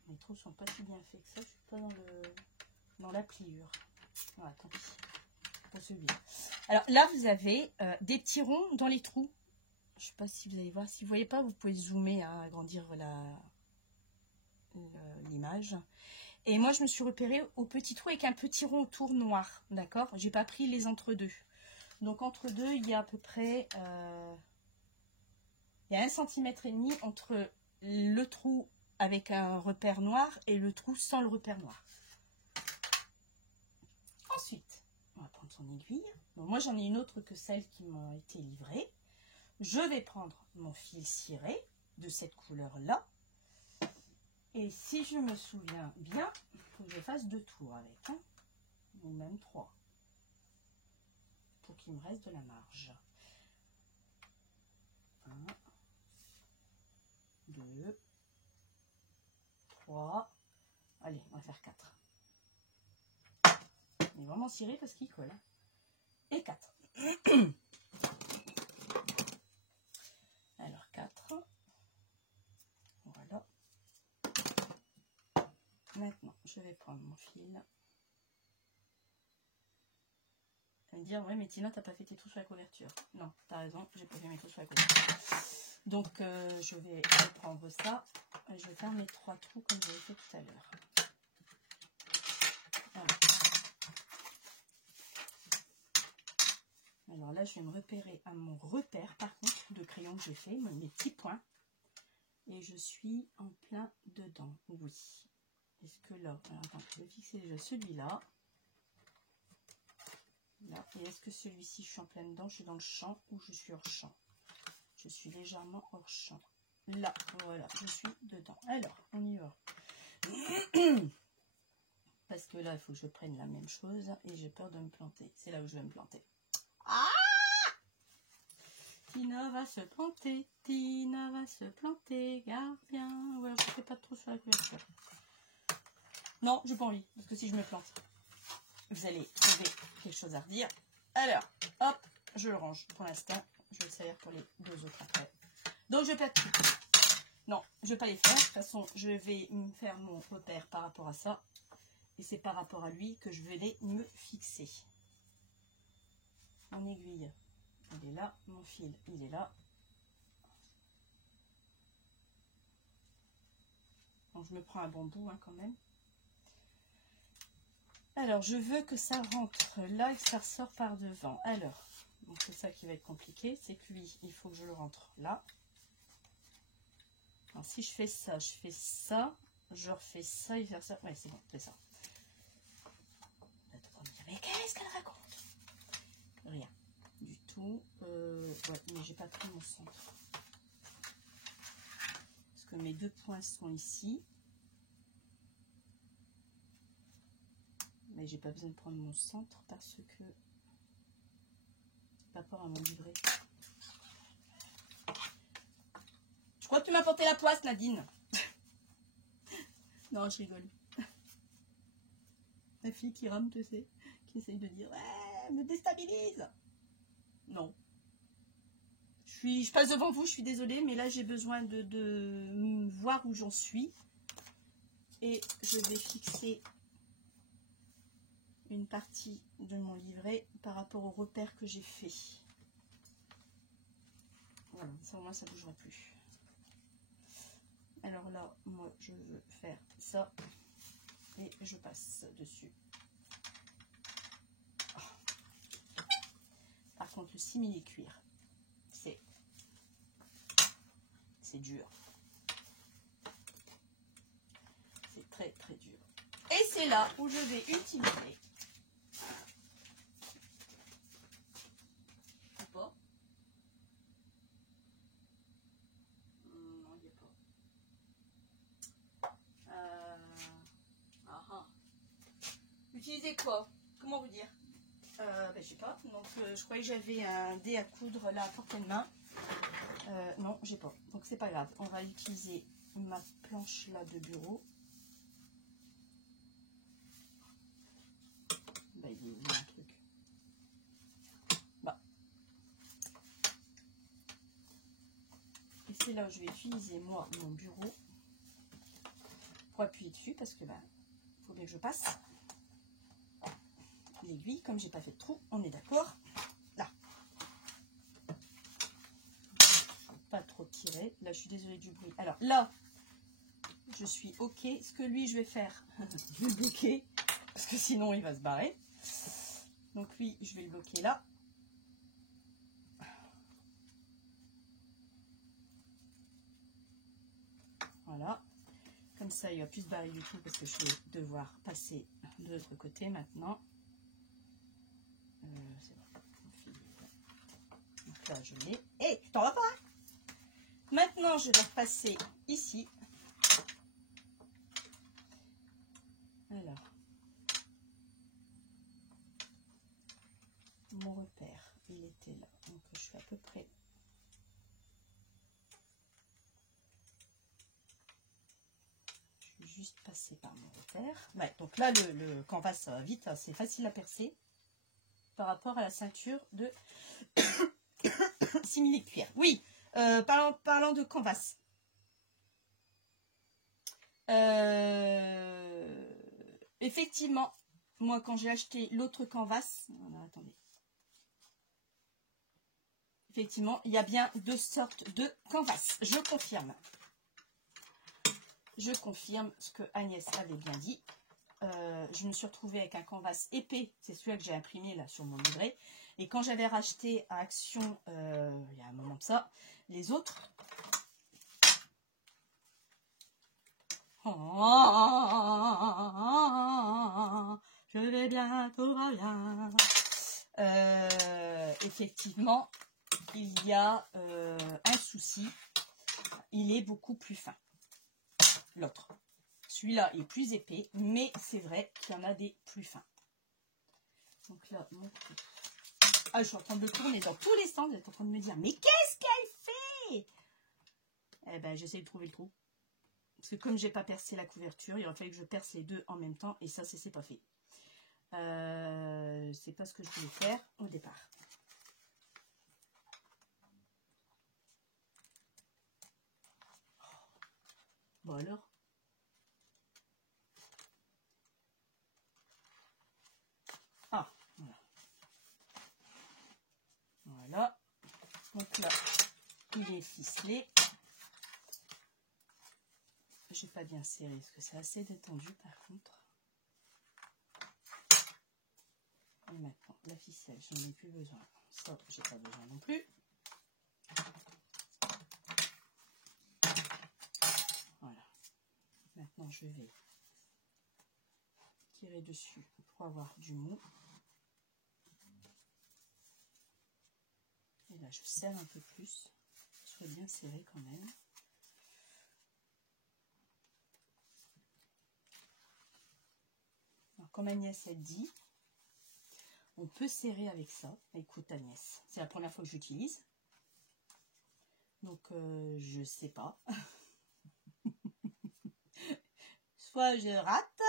Les trous sont pas si bien faits que ça. Je suis pas dans la pliure. Voilà, tant pis. Pour celui-là. Alors là, vous avez des petits ronds dans les trous. Je sais pas si vous allez voir. Si vous voyez pas, vous pouvez zoomer, hein, agrandir l'image. Et moi, je me suis repérée au petit trou avec un petit rond autour noir. D'accord? J'ai pas pris les entre-deux. Donc, entre deux, il y a à peu près... il y a 1,5 cm entre le trou avec un repère noir et le trou sans le repère noir. Ensuite, on va prendre son aiguille. Donc, moi, j'en ai une autre que celle qui m'a été livrée. Je vais prendre mon fil ciré de cette couleur-là. Et si je me souviens bien, il faut que je fasse 2 tours avec, hein, ou même 3, pour qu'il me reste de la marge. 1, 2, 3, allez, on va faire 4. Il est vraiment ciré parce qu'il colle. Hein. Et 4. Alors 4. Voilà. Maintenant, je vais prendre mon fil. Elle va me dire, ouais, mais Tina, t'as pas fait tes trous sur la couverture. Non, t'as raison, j'ai pas fait mes trous sur la couverture. Donc, je vais prendre ça. Et je vais faire mes 3 trous comme j'avais fait tout à l'heure. Voilà. Alors là, je vais me repérer à mon repère, par contre, de crayon que j'ai fait, mes petits points. Et je suis en plein dedans, oui. Est-ce que là, alors attends, je vais fixer déjà celui-là. Là, et est-ce que celui-ci, je suis en plein dedans, je suis dans le champ ou je suis hors champ? Je suis légèrement hors champ. Là, voilà, je suis dedans. Alors, on y va. Parce que là, il faut que je prenne la même chose et j'ai peur de me planter. C'est là où je vais me planter. Ah! Tina va se planter. Tina va se planter. Garde bien. Ouais, je ne fais pas trop sur la couverture. Non, je n'ai pas envie. Parce que si je me plante, vous allez trouver quelque chose à redire. Alors, hop, je le range pour l'instant. Je vais le servir pour les 2 autres après. Donc, je plate tout. Non, je ne vais pas les faire. De toute façon, je vais me faire mon repère par rapport à ça. Et c'est par rapport à lui que je vais les me fixer. Mon aiguille, elle est là. Mon fil, il est là. Donc, je me prends un bon bout hein, quand même. Alors, je veux que ça rentre là et que ça ressort par devant. Alors, c'est ça qui va être compliqué. C'est que lui, il faut que je le rentre là. Alors, si je fais ça, je refais ça et faire ça. Ouais, c'est bon, c'est ça. Mais qu'est-ce qu'elle raconte? Rien du tout. Ouais, mais j'ai pas pris mon centre. Parce que mes 2 points sont ici. Mais j'ai pas besoin de prendre mon centre parce que par rapport à mon livret. Je crois que tu m'as porté la poisse, Nadine. Non, je rigole. La fille qui rame, tu sais, qui essaye de dire ouais, me déstabilise. Non. Je passe devant vous, je suis désolée, mais là j'ai besoin de voir où j'en suis. Et je vais fixer une partie de mon livret par rapport au repère que j'ai fait. Voilà, ça au moins ça ne bougera plus. Alors là, moi je veux faire ça et je passe dessus. Par contre, le simili-cuir, c'est dur. C'est très très dur. Et c'est là où je vais utiliser. Ou pas? Non, il n'y a pas. Utiliser quoi? Comment vous dire? Ben, je sais pas. Donc, je croyais que j'avais un dé à coudre là à portée de main. Non, j'ai pas. Donc, c'est pas grave. On va utiliser ma planche là de bureau. c'est là où je vais utiliser moi mon bureau pour appuyer dessus parce que faut bien que je passe l'aiguille. Comme j'ai pas fait de trou, on est d'accord. Là, pas trop tirer. Là, je suis désolée du bruit. Alors là, je suis ok. Ce que lui, je vais faire, je vais le bloquer parce que sinon il va se barrer. Donc lui, je vais le bloquer là. Voilà. Comme ça, il va plus se barrer du tout parce que je vais devoir passer de l'autre côté maintenant. C'est bon. Donc là, je l'ai. Et tu t'en vas pas, hein? Maintenant, je vais repasser ici. Alors, mon repère, il était là. Donc, je suis à peu près... Je vais juste passer par mon repère. Ouais, donc là, le canvas, ça va vite. Hein, c'est facile à percer par rapport à la ceinture de simili cuir. Oui, parlant de canvas. Effectivement, moi, quand j'ai acheté l'autre canvas... Alors, attendez. Effectivement, il y a bien deux sortes de canvas. Je confirme. Je confirme ce que Agnès avait bien dit. Je me suis retrouvée avec un canvas épais. C'est celui que j'ai imprimé là sur mon livret. Et quand j'avais racheté à Action, il y a un moment de ça, les autres... Je vais bien, tout va bien. Effectivement, il y a un souci. Il est beaucoup plus fin. L'autre. Celui-là est plus épais, mais c'est vrai qu'il y en a des plus fins. Donc là, mon coup. Ah, je suis en train de le tourner dans tous les sens. Vous êtes en train de me dire, mais qu'est-ce qu'elle fait? Eh ben, j'essaie de trouver le trou. Parce que comme j'ai pas percé la couverture, il aurait fallu que je perce les deux en même temps. Et ça, c'est pas fait. C'est pas ce que je voulais faire au départ. Bon alors. Ah, voilà. Voilà. Donc là, il est ficelé. J'ai pas bien serré parce que c'est assez détendu par contre. Et maintenant, la ficelle, je n'en ai plus besoin. Ça, j'ai pas besoin non plus. Voilà. Maintenant, je vais tirer dessus pour avoir du mou. Et là, je serre un peu plus. Je serais bien serré quand même. Alors, comme Agnès a dit, on peut serrer avec ça. Écoute Agnès, c'est la première fois que j'utilise. Donc, je sais pas. Soit je rate,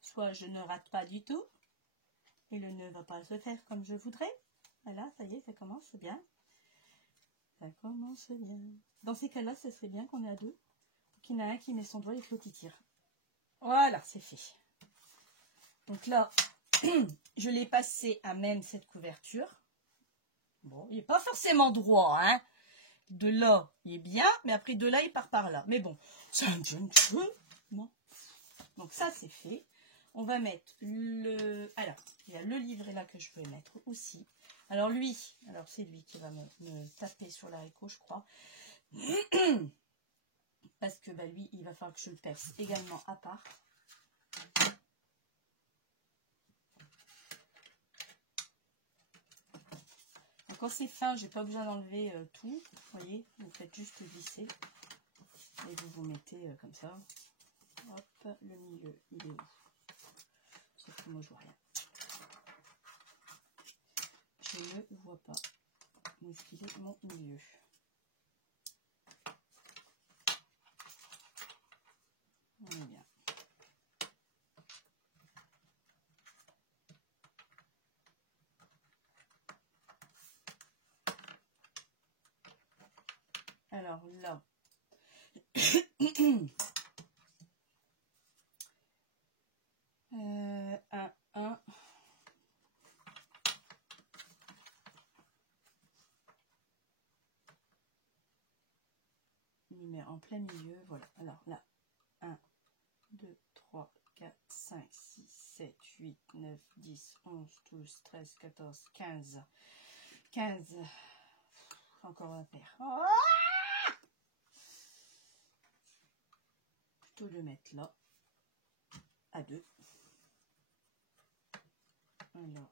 soit je ne rate pas du tout. Et le nœud va pas se faire comme je voudrais. Voilà, ça y est, ça commence bien. Ça commence bien. Dans ces cas-là, ce serait bien qu'on ait à deux. Qu'il y en a un qui met son doigt et que l'autre tire. Voilà, c'est fait. Donc là, je l'ai passé à même cette couverture. Bon, il n'est pas forcément droit, hein. De là, il est bien, mais après de là, il part par là. Mais bon, ça me donne chaud. Bon. Donc ça, c'est fait. On va mettre le... Alors, il y a le livret là que je peux mettre aussi. Alors lui, alors c'est lui qui va me taper sur l'haricot, je crois. Parce que bah, lui, il va falloir que je le perce également à part. Donc, quand c'est fin, j'ai pas besoin d'enlever tout. Vous voyez, vous faites juste glisser. Et vous vous mettez comme ça. Hop, le milieu, il est où? Sauf que moi, je vois rien. Je ne vois pas où est-ce qu'il est mon milieu. On est bien. Alors là, 1. On y met en plein milieu, voilà. Alors là, 1, 2, 3, 4, 5, 6, 7, 8, 9, 10, 11, 12, 13, 14, 15. 15. Encore un paire. Oh, plutôt le mettre là, à 2. Alors,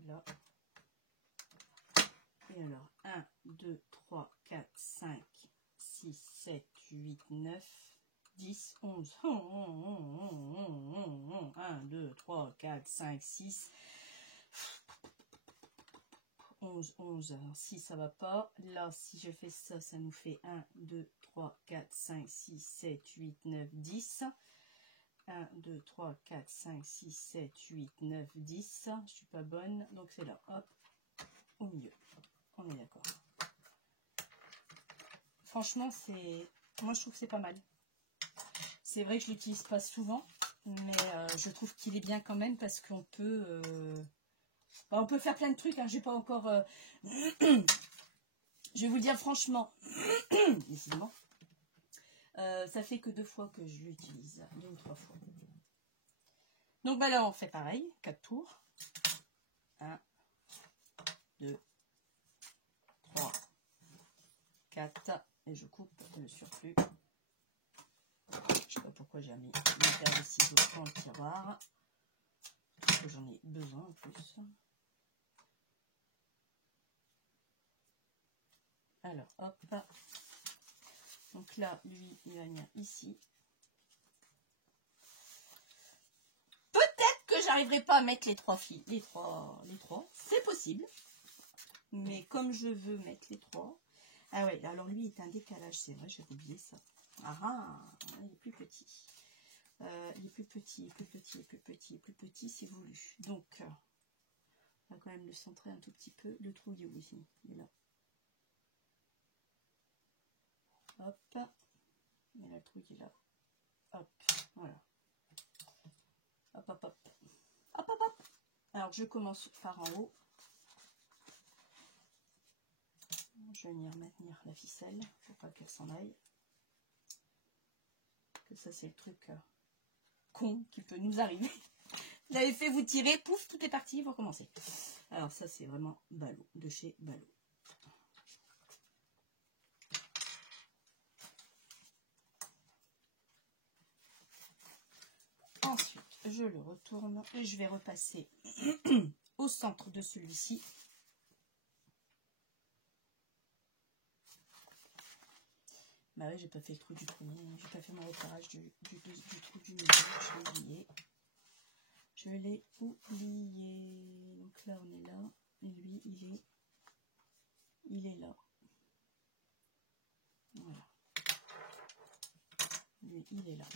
là. Et alors, 1, 2, 3, 4, 5, 6, 7, 8, 9, 10, 11. 1, 2, 3, 4, 5, 6. 11, 11. Alors, si ça va pas, là, si je fais ça, ça nous fait 1, 2, 3, 4, 5, 6, 7, 8, 9, 10. 1, 2, 3, 4, 5, 6, 7, 8, 9, 10. Je suis pas bonne, donc c'est là, hop, au milieu. On est d'accord. Franchement, moi je trouve que c'est pas mal. C'est vrai que je l'utilise pas souvent, mais je trouve qu'il est bien quand même parce qu'on peut, on peut faire plein de trucs. Hein. J'ai pas encore. Je vais vous le dire franchement, décidément, ça fait que 2 fois que je l'utilise, 2 ou 3 fois. Donc bah là on fait pareil, 4 tours. 1, 2, 3, 4, et je coupe le surplus. Je sais pas pourquoi j'ai mis une paire de ciseaux dans le tiroir, parce que j'en ai besoin en plus. Alors hop, donc là lui il va venir ici. Peut-être que j'arriverai pas à mettre les 3 filles, les trois, c'est possible, mais comme je veux mettre les 3. Ah ouais, alors lui est un décalage, c'est vrai, j'avais oublié ça. Ah, il est plus petit. Il est plus petit, plus petit, plus petit, plus petit, c'est voulu. Donc, on va quand même le centrer un tout petit peu. Le trou, il est où ici? Il est là. Hop. Mais là, le trou, il est là. Hop, voilà. Hop, hop, hop. Hop, hop, hop. Alors, je commence par en haut. Je vais venir maintenir la ficelle pour pas qu'elle s'en aille. Que ça, c'est le truc con qui peut nous arriver. Vous avez fait vous tirer, pouf, tout est parti, vous recommencez. Alors ça, c'est vraiment Ballot, de chez Ballot. Ensuite, je le retourne et je vais repasser au centre de celui-ci. Bah ouais, j'ai pas fait le trou du premier, j'ai pas fait mon repérage du trou du milieu, je l'ai oublié. Je l'ai oublié. Donc là, on est là. Et lui, il est là. Voilà. Lui, il est là.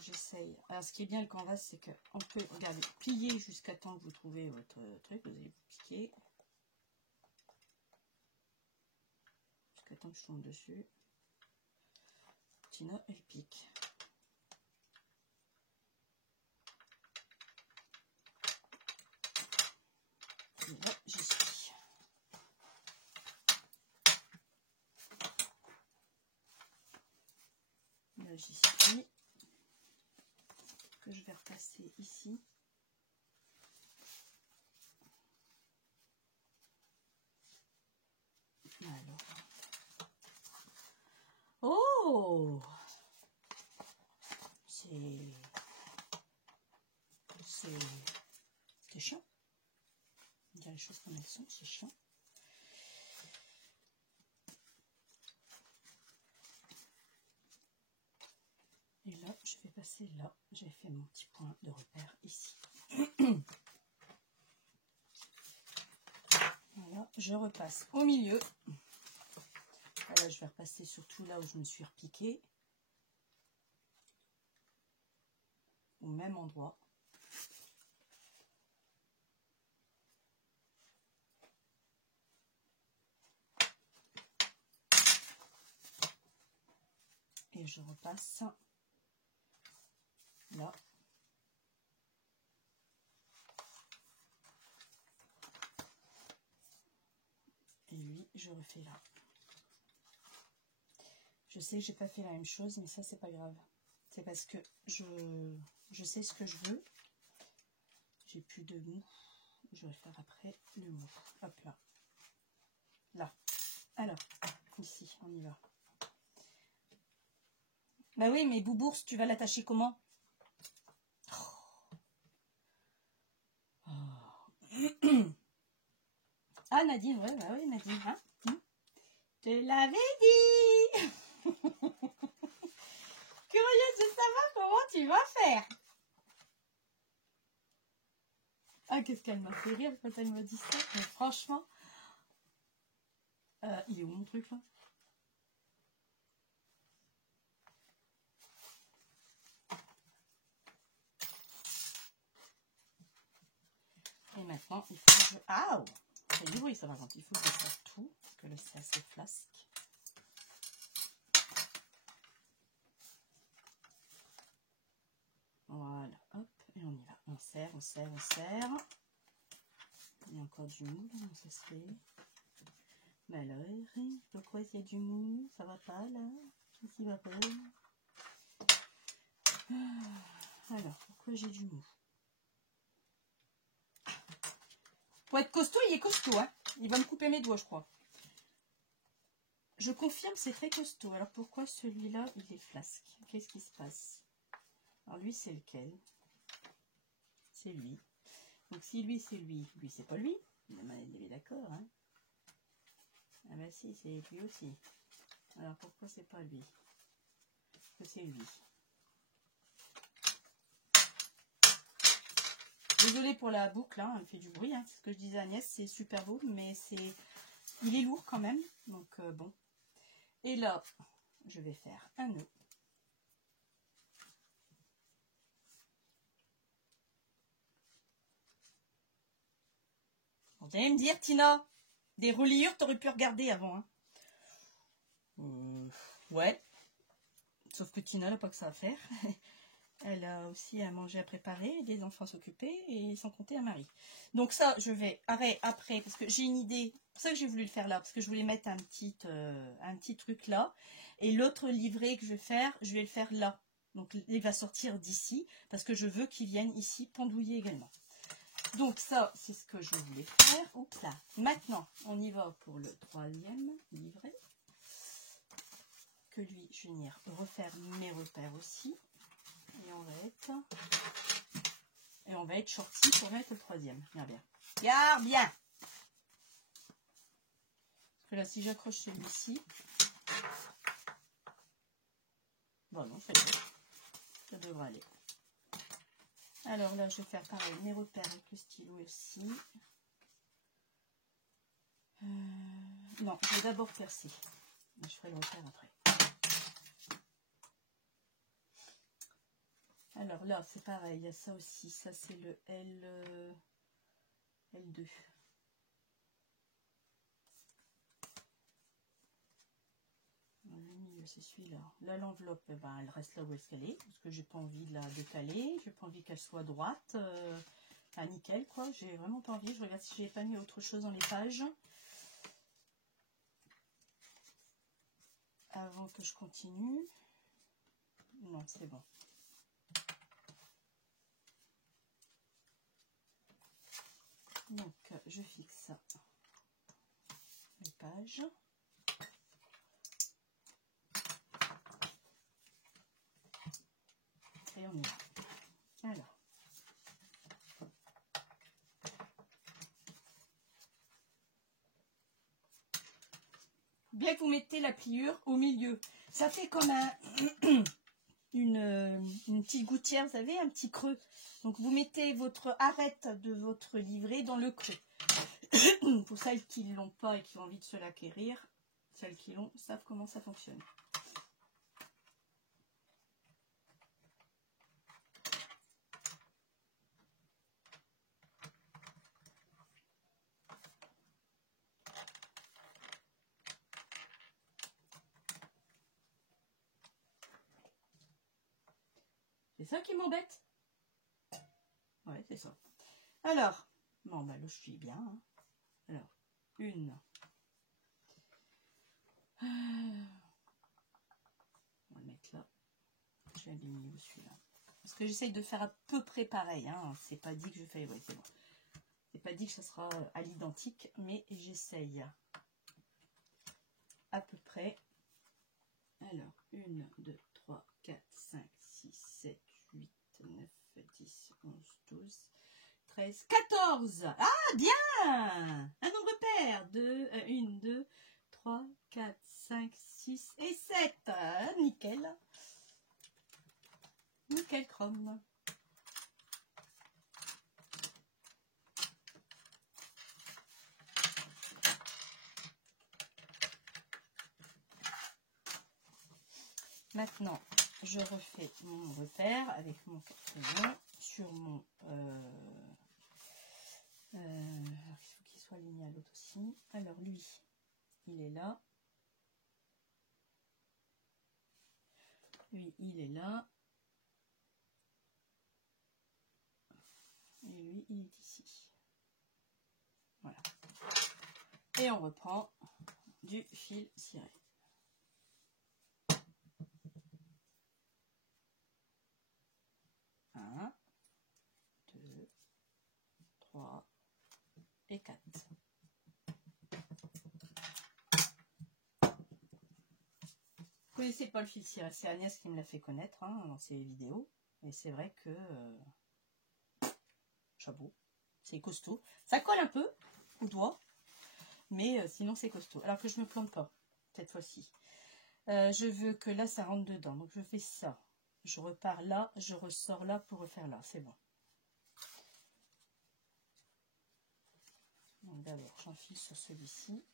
J'essaye. Alors, ce qui est bien le canvas, c'est qu'on peut, regardez, plier jusqu'à temps que vous trouvez votre truc. Vous allez vous piquer. Jusqu'à temps que je tombe dessus. Tina, elle pique. Et là, j'y suis. Là, j'y suis. Que je vais repasser ici. Alors. Oh! C'est chiant. On dirait les choses comme elles sont, c'est chiant. Et là, je vais passer là. J'ai fait mon petit point de repère ici. Voilà, je repasse au milieu. Voilà, je vais repasser surtout là où je me suis repiquée. Au même endroit. et je repasse là. Et lui, je refais là. Je sais que j'ai pas fait la même chose, mais ça, c'est pas grave. C'est parce que je sais ce que je veux. J'ai plus de mou. Je vais faire après le mou. Hop là. Là. Alors, ici, on y va. Bah oui, mais Boubours, tu vas l'attacher comment? Oh. Ah, Nadine, ouais, bah oui, Nadine. Hein, je l'avais dit. Curieuse de savoir comment tu vas faire. Ah, qu'est-ce qu'elle m'a fait rire quand elle m'a dit ça. Mais franchement, il est où mon truc là? Et maintenant, il faut que je... Ah, ça fait du bruit, ça par contre. Il faut que je fasse tout, parce que là, c'est assez flasque. Voilà, hop, et on y va. On serre, on serre, on serre. Il y a encore du mou, là, ça se fait. Mais alors, pourquoi il y a du mou? Ça va pas, là? Qu'est-ce qui va pas? Alors, pourquoi j'ai du mou? Pour être costaud, il est costaud, hein. Il va me couper mes doigts, je crois. Je confirme, c'est très costaud. Alors, pourquoi celui-là, il est flasque? Qu'est-ce qui se passe? Alors, lui, c'est lequel? C'est lui. Donc, si lui, c'est lui, lui, c'est pas lui. Il est d'accord, hein. Ah ben si, c'est lui aussi. Alors, pourquoi c'est pas lui? Parce que c'est lui. Désolée pour la boucle, hein, elle fait du bruit. Hein. C'est ce que je disais à Agnès, c'est super beau, mais il est lourd quand même. Donc, bon. Et là, je vais faire un nœud. Vous allez me dire, Tina, des reliures, t'aurais pu regarder avant. Hein. Ouais. Sauf que Tina n'a pas que ça à faire. Elle a aussi à manger, à préparer, des enfants à s'occuper et sans compter un mari. Donc ça, je vais après, parce que j'ai une idée. C'est pour ça que j'ai voulu le faire là, parce que je voulais mettre un petit truc là. Et l'autre livret que je vais faire, je vais le faire là. Donc il va sortir d'ici, parce que je veux qu'il vienne ici pendouiller également. Donc ça, c'est ce que je voulais faire. Oups là. Maintenant, on y va pour le troisième livret. Que lui, je vais venir refaire mes repères aussi. Et on va être shorty pour mettre le troisième. Regarde bien. Regarde bien. Parce que là, si j'accroche celui-ci, bon non, ça devrait aller. Alors là, je vais faire pareil, mes repères avec le stylo aussi. Non, je vais d'abord percer. Je ferai le repère après. Alors là, c'est pareil, il y a ça aussi. Ça, c'est le L2. Le milieu, c'est celui-là. Là, l'enveloppe, ben, elle reste là où est-ce qu'elle est. Parce que j'ai pas envie de la décaler. J'ai pas envie qu'elle soit droite. Enfin, nickel, quoi. J'ai vraiment pas envie. Je regarde si j'ai pas mis autre chose dans les pages. Avant que je continue. Non, c'est bon. Donc, je fixe les pages. Et on y va. Alors. Bien que vous mettez la pliure au milieu. Ça fait comme une petite gouttière, vous savez, un petit creux. Donc, vous mettez votre arête de votre livret dans le creux. Pour celles qui ne l'ont pas et qui ont envie de se l'acquérir, celles qui l'ont savent comment ça fonctionne. C'est ça qui m'embête. Ouais, c'est ça. Alors, bon, bah, là, je suis bien. Hein. Alors, une. On va le mettre là. Je vais abîmer celui-là. Parce que j'essaye de faire à peu près pareil. Hein. C'est pas dit que je fais... Ouais, c'est bon. C'est pas dit que ça sera à l'identique, mais j'essaye à peu près. Alors, 1, 2, 3, 4, 5, 6, 7, 8, 9, 10, 11, 12, 13, 14. Ah, bien! Un nombre pair. 1, 2, 3, 4, 5, 6 et 7. Nickel. Nickel chrome. Maintenant, je refais mon repère avec mon crayon sur mon... il faut qu'il soit aligné à l'autre aussi. Alors lui, il est là. Lui, il est là. Et lui, il est ici. Voilà. Et on reprend du fil ciré. Un, 2, 3 et 4. Vous connaissez pas le fil ciré, c'est Agnès qui me l'a fait connaître hein, dans ses vidéos. Et c'est vrai que chapeau, c'est costaud. Ça colle un peu au doigt, mais sinon c'est costaud. Alors que je me plante pas cette fois-ci. Je veux que là ça rentre dedans, donc je fais ça. Je repars là, je ressors là pour refaire là, c'est bon. Donc d'abord j'enfile sur celui-ci.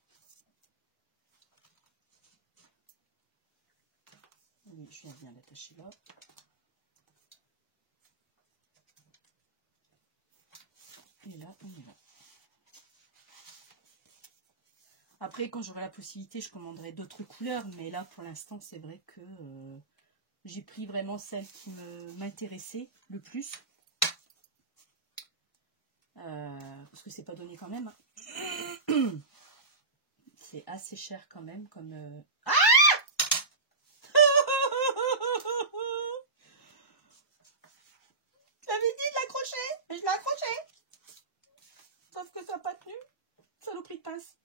Oui, je viens bien l'attacher là. Et là, on est là. Après, quand j'aurai la possibilité, je commanderai d'autres couleurs. Mais là, pour l'instant, c'est vrai que j'ai pris vraiment celle qui m'intéressait le plus. Parce que c'est pas donné quand même. C'est assez cher quand même. Comme Ah je l'avais dit de l'accrocher. Et je l'ai accroché. Sauf que ça n'a pas tenu. Saloperie de pince.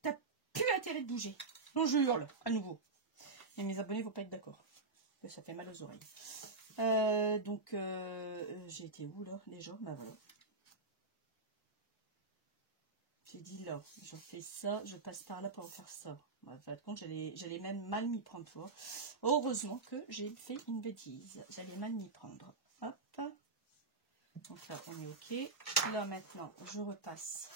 T'as plus intérêt de bouger. Non, je hurle à nouveau. Et mes abonnés ne vont pas être d'accord. Que ça fait mal aux oreilles. Donc, j'ai été où là déjà? Bah voilà. J'ai dit là, je fais ça, je passe par là pour faire ça. Bah, en fin de compte, j'allais même mal m'y prendre, tu vois. Heureusement que j'ai fait une bêtise. J'allais mal m'y prendre. Hop. Donc là, on est OK. Là, maintenant, je repasse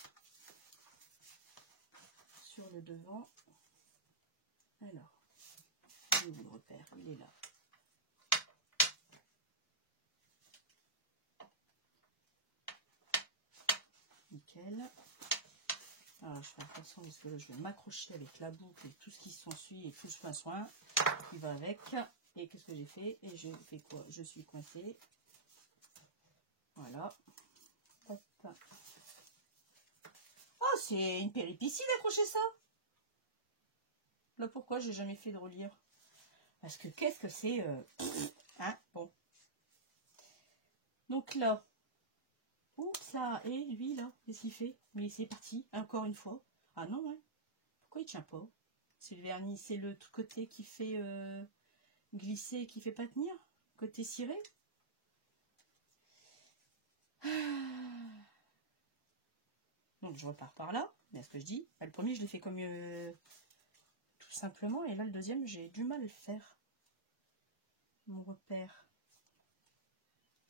sur le devant. Alors, il est où le repère? Il est là. Nickel. Alors, je fais attention parce que là, je vais m'accrocher avec la boucle et tout ce qui s'ensuit et tout ce soin qui va avec. Et qu'est-ce que j'ai fait? Et je fais quoi? Je suis coincée. Voilà. Hop. Oh, c'est une péripétie d'accrocher ça. Là, pourquoi j'ai jamais fait de relire? Parce que qu'est-ce que c'est hein? Bon. Donc là. Oups là. Et lui là, qu'est-ce qu'il fait? Mais c'est parti, encore une fois. Ah non, ouais. Pourquoi il tient pas? C'est le vernis, c'est le côté qui fait glisser et qui fait pas tenir? Côté ciré? Donc je repars par là, c'est ce que je dis. Le premier je l'ai fait comme tout simplement, et là le deuxième j'ai du mal à le faire. Mon repère,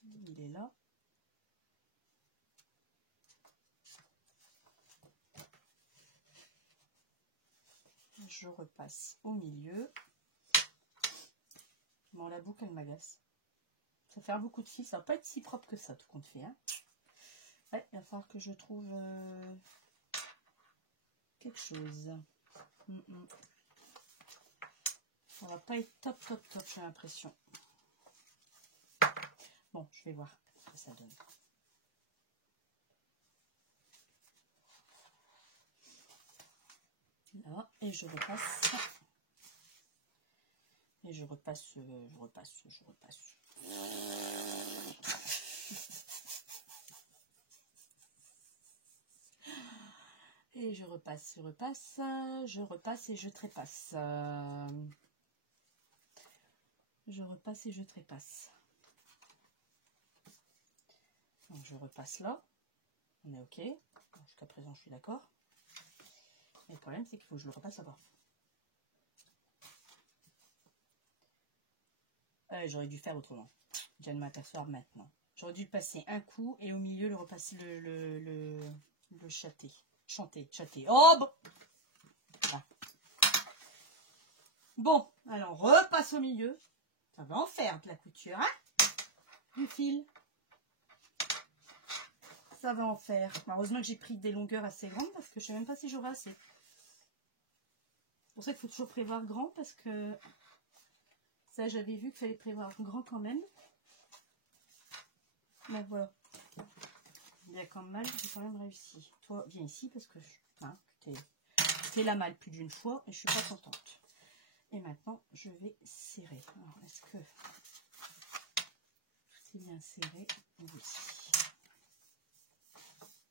il est là. Je repasse au milieu. Bon, la boucle elle m'agace. Ça fait beaucoup de fil, ça va pas être si propre que ça tout compte fait. Hein. Ouais, il va falloir que je trouve quelque chose. Ça va pas être top, top, top, j'ai l'impression. Bon, je vais voir ce que ça donne. Là, et je repasse. Et je repasse, je repasse. Et je repasse, je repasse et je trépasse. Je repasse et je trépasse. Donc je repasse là. On est OK. Jusqu'à présent, je suis d'accord. Et le problème, c'est qu'il faut que je le repasse là-bas. J'aurais dû faire autrement. Je viens de m'apercevoir maintenant. J'aurais dû passer un coup et au milieu, le repasser le châté. Chanter. Oh bon. Voilà. Bon, alors repasse au milieu. Ça va en faire de la couture, hein? Du fil. Ça va en faire. Heureusement que j'ai pris des longueurs assez grandes parce que je ne sais même pas si j'aurai assez. C'est pour ça qu'il faut toujours prévoir grand parce que ça, j'avais vu qu'il fallait prévoir grand quand même. Mais voilà. Bien quand mal, j'ai quand même réussi. Toi, viens ici parce que hein, t'es là mal plus d'une fois et je suis pas contente. Et maintenant, je vais serrer. Alors, est-ce que tout est bien serré? Oui.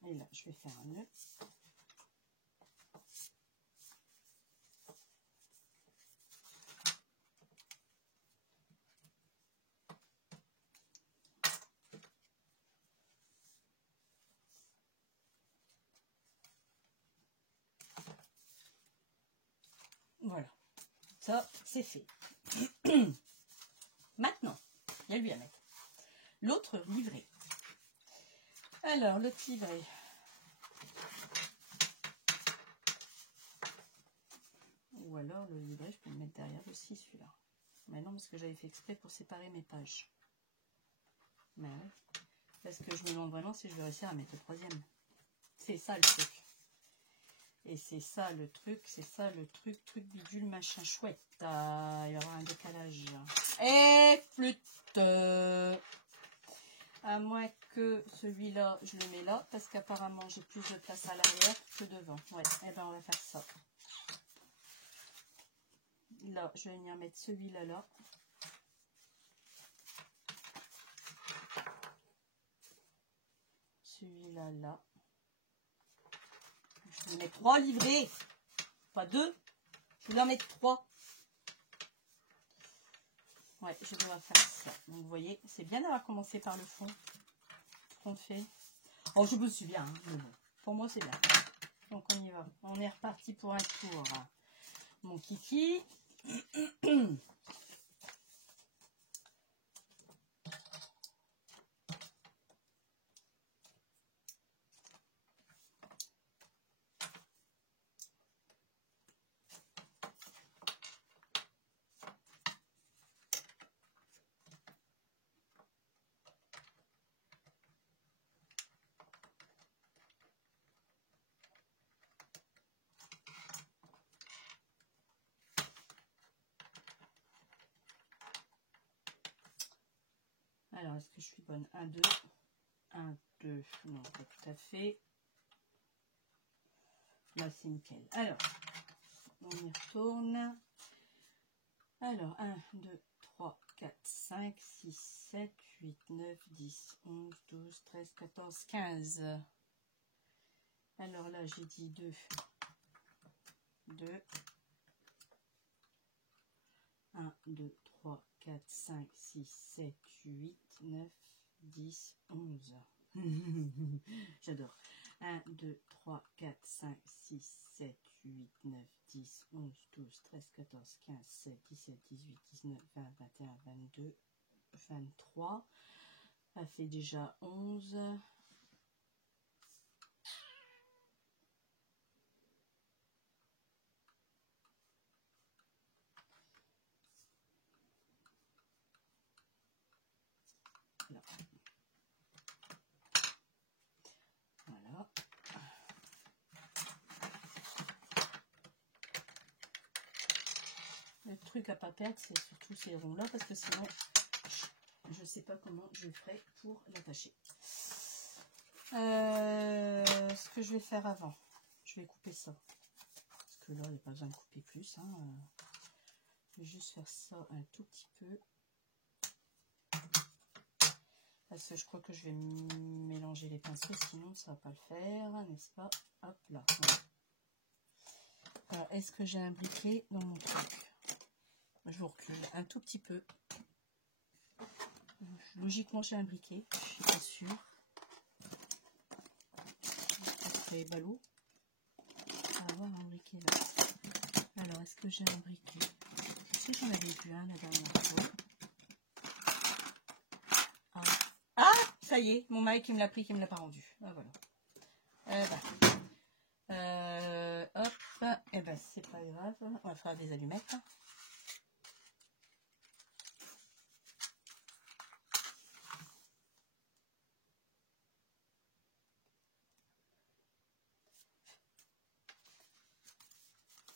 Et là, je vais faire un nœud. Voilà. Ça, c'est fait. Maintenant, il y a lui à mettre. L'autre livret. Alors, l'autre livret. Ou alors, le livret, je peux le mettre derrière aussi, celui-là. Mais non, parce que j'avais fait exprès pour séparer mes pages. Mais ouais. Parce que je me demande vraiment si je vais réussir à mettre le troisième. C'est ça le truc. Et c'est ça le truc, truc bidule, machin chouette. Il va y avoir un décalage. Et flûte. À moins que celui-là, je le mets là, parce qu'apparemment j'ai plus de place à l'arrière que devant. Ouais, et ben on va faire ça. Là, je vais venir mettre celui-là là. Celui-là là. Je vais mettre 3 livrets. Pas 2. Je voulais en mettre 3. Ouais, je dois faire ça. Donc vous voyez, c'est bien d'avoir commencé par le fond. Ce qu'on fait. Oh, je me suis bien, hein, mais bon. Pour moi, c'est bien. Donc on y va. On est reparti pour un tour. Mon kiki. Alors, est-ce que je suis bonne? 1, 2. 1, 2. Non, pas tout à fait. Là, c'est nickel. Alors, on y retourne. Alors, 1, 2, 3, 4, 5, 6, 7, 8, 9, 10, 11, 12, 13, 14, 15. Alors là, j'ai dit 2. 2. 1, 2, 3, 4, 5, 6, 7, 8, 9, 10, 11. J'adore. 1, 2, 3, 4, 5, 6, 7, 8, 9, 10, 11, 12, 13, 14, 15, 16, 17, 18, 19, 20, 21, 22, 23. Ça fait déjà 11. Là. Voilà. truc à pas perdre, c'est surtout ces ronds-là, parce que sinon, je ne sais pas comment je ferai pour l'attacher. Ce que je vais faire avant, je vais couper ça. Parce que là, il n'y a pas besoin de couper plus. Hein. Je vais juste faire ça un tout petit peu. Parce que je crois que je vais mélanger les pinceaux, sinon ça ne va pas le faire, n'est-ce pas? Hop là. Voilà. Alors, est-ce que j'ai un briquet dans mon truc? Je vous recule un tout petit peu. Logiquement, j'ai un briquet, je suis pas sûre. C'est ballot. On va avoir un briquet là. Alors, est-ce que j'ai un briquet? Je sais que j'en avais vu un la dernière fois. Ah, ça y est, mon mari qui me l'a pris, qui me l'a pas rendu. Ah, voilà. Hop, et ben c'est pas grave. On va faire des allumettes.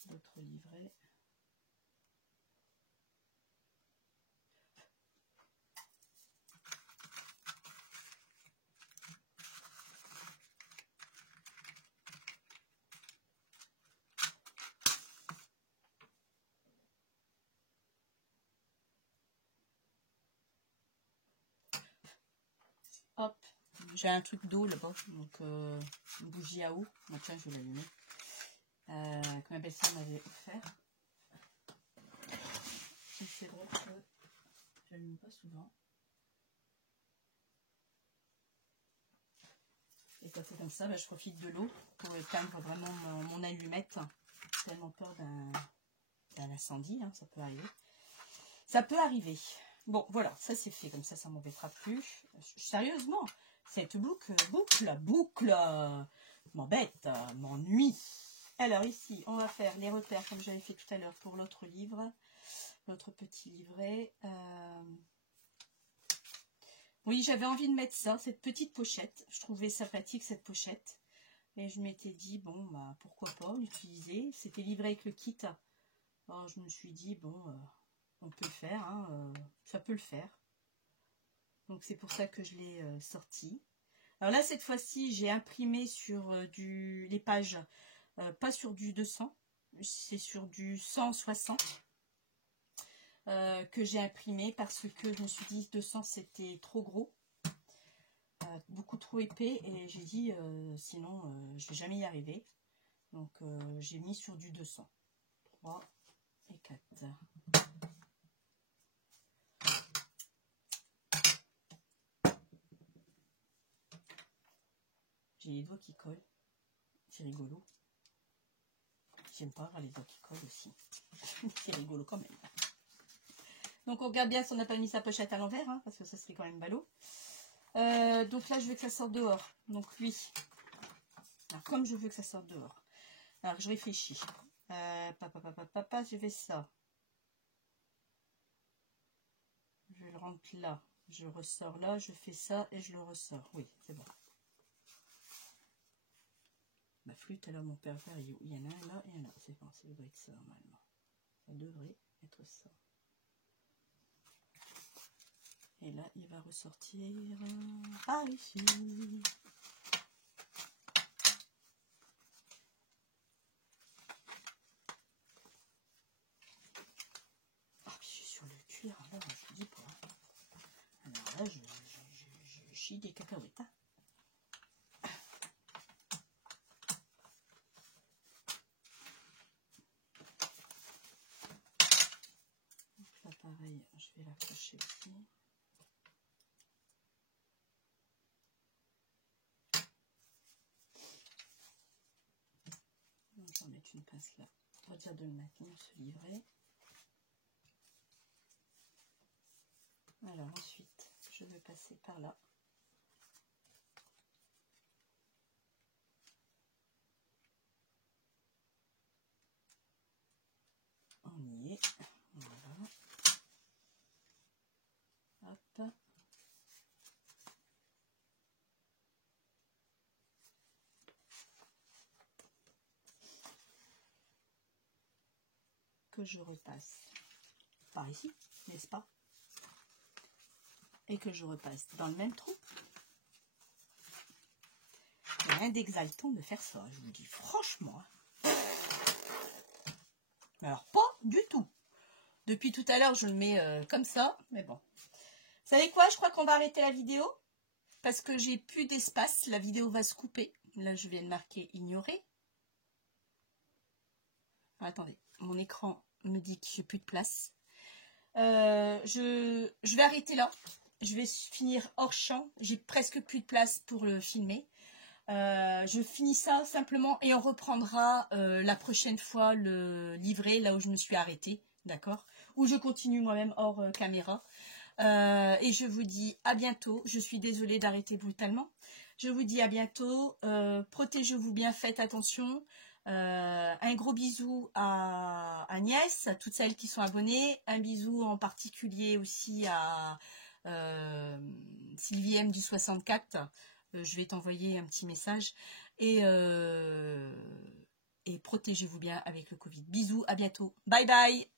D'autres livrets. Hop, j'ai un truc d'eau là-bas, donc une bougie à eau. Bon, tiens, je vais l'allumer. Comme belle sœur m'avait offert. C'est vrai que je n'allume pas souvent. Et quand c'est comme ça, je profite de l'eau pour éteindre vraiment mon allumette. J'ai tellement peur d'un incendie, hein, ça peut arriver. Ça peut arriver. Bon, voilà, ça c'est fait, comme ça m'embêtera plus. Sérieusement, cette boucle m'embête, m'ennuie. Alors ici, on va faire les repères comme j'avais fait tout à l'heure pour l'autre livre, l'autre petit livret. Oui, j'avais envie de mettre ça, cette petite pochette. Je trouvais sympathique cette pochette. Et je m'étais dit, bon, bah pourquoi pas l'utiliser. C'était livré avec le kit. Alors je me suis dit, bon... on peut le faire, hein, ça peut le faire. Donc c'est pour ça que je l'ai sorti. Alors là, cette fois-ci, j'ai imprimé sur les pages, pas sur du 200, c'est sur du 160 que j'ai imprimé parce que je me suis dit 200 c'était trop gros, beaucoup trop épais et j'ai dit sinon je vais jamais y arriver. Donc j'ai mis sur du 200. 3 et 4. J'ai les doigts qui collent. C'est rigolo. J'aime pas avoir les doigts qui collent aussi. C'est rigolo quand même. Donc on regarde bien si on n'a pas mis sa pochette à l'envers, hein, parce que ça serait quand même ballot. Donc là je veux que ça sorte dehors. Donc lui. Alors comme je veux que ça sorte dehors. Alors je réfléchis. Je fais ça. Je le rentre là. Je ressors là. Je fais ça et je le ressors. Oui, c'est bon. Ma flûte, alors mon père, il y en a un là et un là. C'est bon, ça devrait être ça normalement. Ça devrait être ça. Et là, il va ressortir par ici. Ah, puis je suis sur le cuir, là, je dis pas. Alors là, je chie des cacahuètes. Hein. Là, pareil, je vais l'accrocher ici. Je vais mettre une pince là. On va dire de le maintenir, ce livret. Alors ensuite, je vais passer par là. On y est. Voilà. Hop. Que je repasse. par ici, n'est-ce pas? Et que je repasse dans le même trou. Il n'y a rien d'exaltant de faire ça, je vous le dis franchement. Alors, pas du tout. Depuis tout à l'heure, je le mets comme ça, mais bon. Vous savez quoi? Je crois qu'on va arrêter la vidéo parce que j'ai plus d'espace. La vidéo va se couper. Là, je vais le marquer ignorer. Attendez, mon écran me dit que j'ai plus de place. Je vais arrêter là. Je vais finir hors champ. J'ai presque plus de place pour le filmer. Je finis ça simplement et on reprendra la prochaine fois le livret là où je me suis arrêtée, d'accord? Où je continue moi-même hors caméra. Et je vous dis à bientôt. Je suis désolée d'arrêter brutalement. Je vous dis à bientôt. Protégez-vous bien, faites attention. Un gros bisou à Agnès, à toutes celles qui sont abonnées. Un bisou en particulier aussi à Sylvie M du 64. Je vais t'envoyer un petit message. Et protégez-vous bien avec le Covid. Bisous, à bientôt. Bye bye.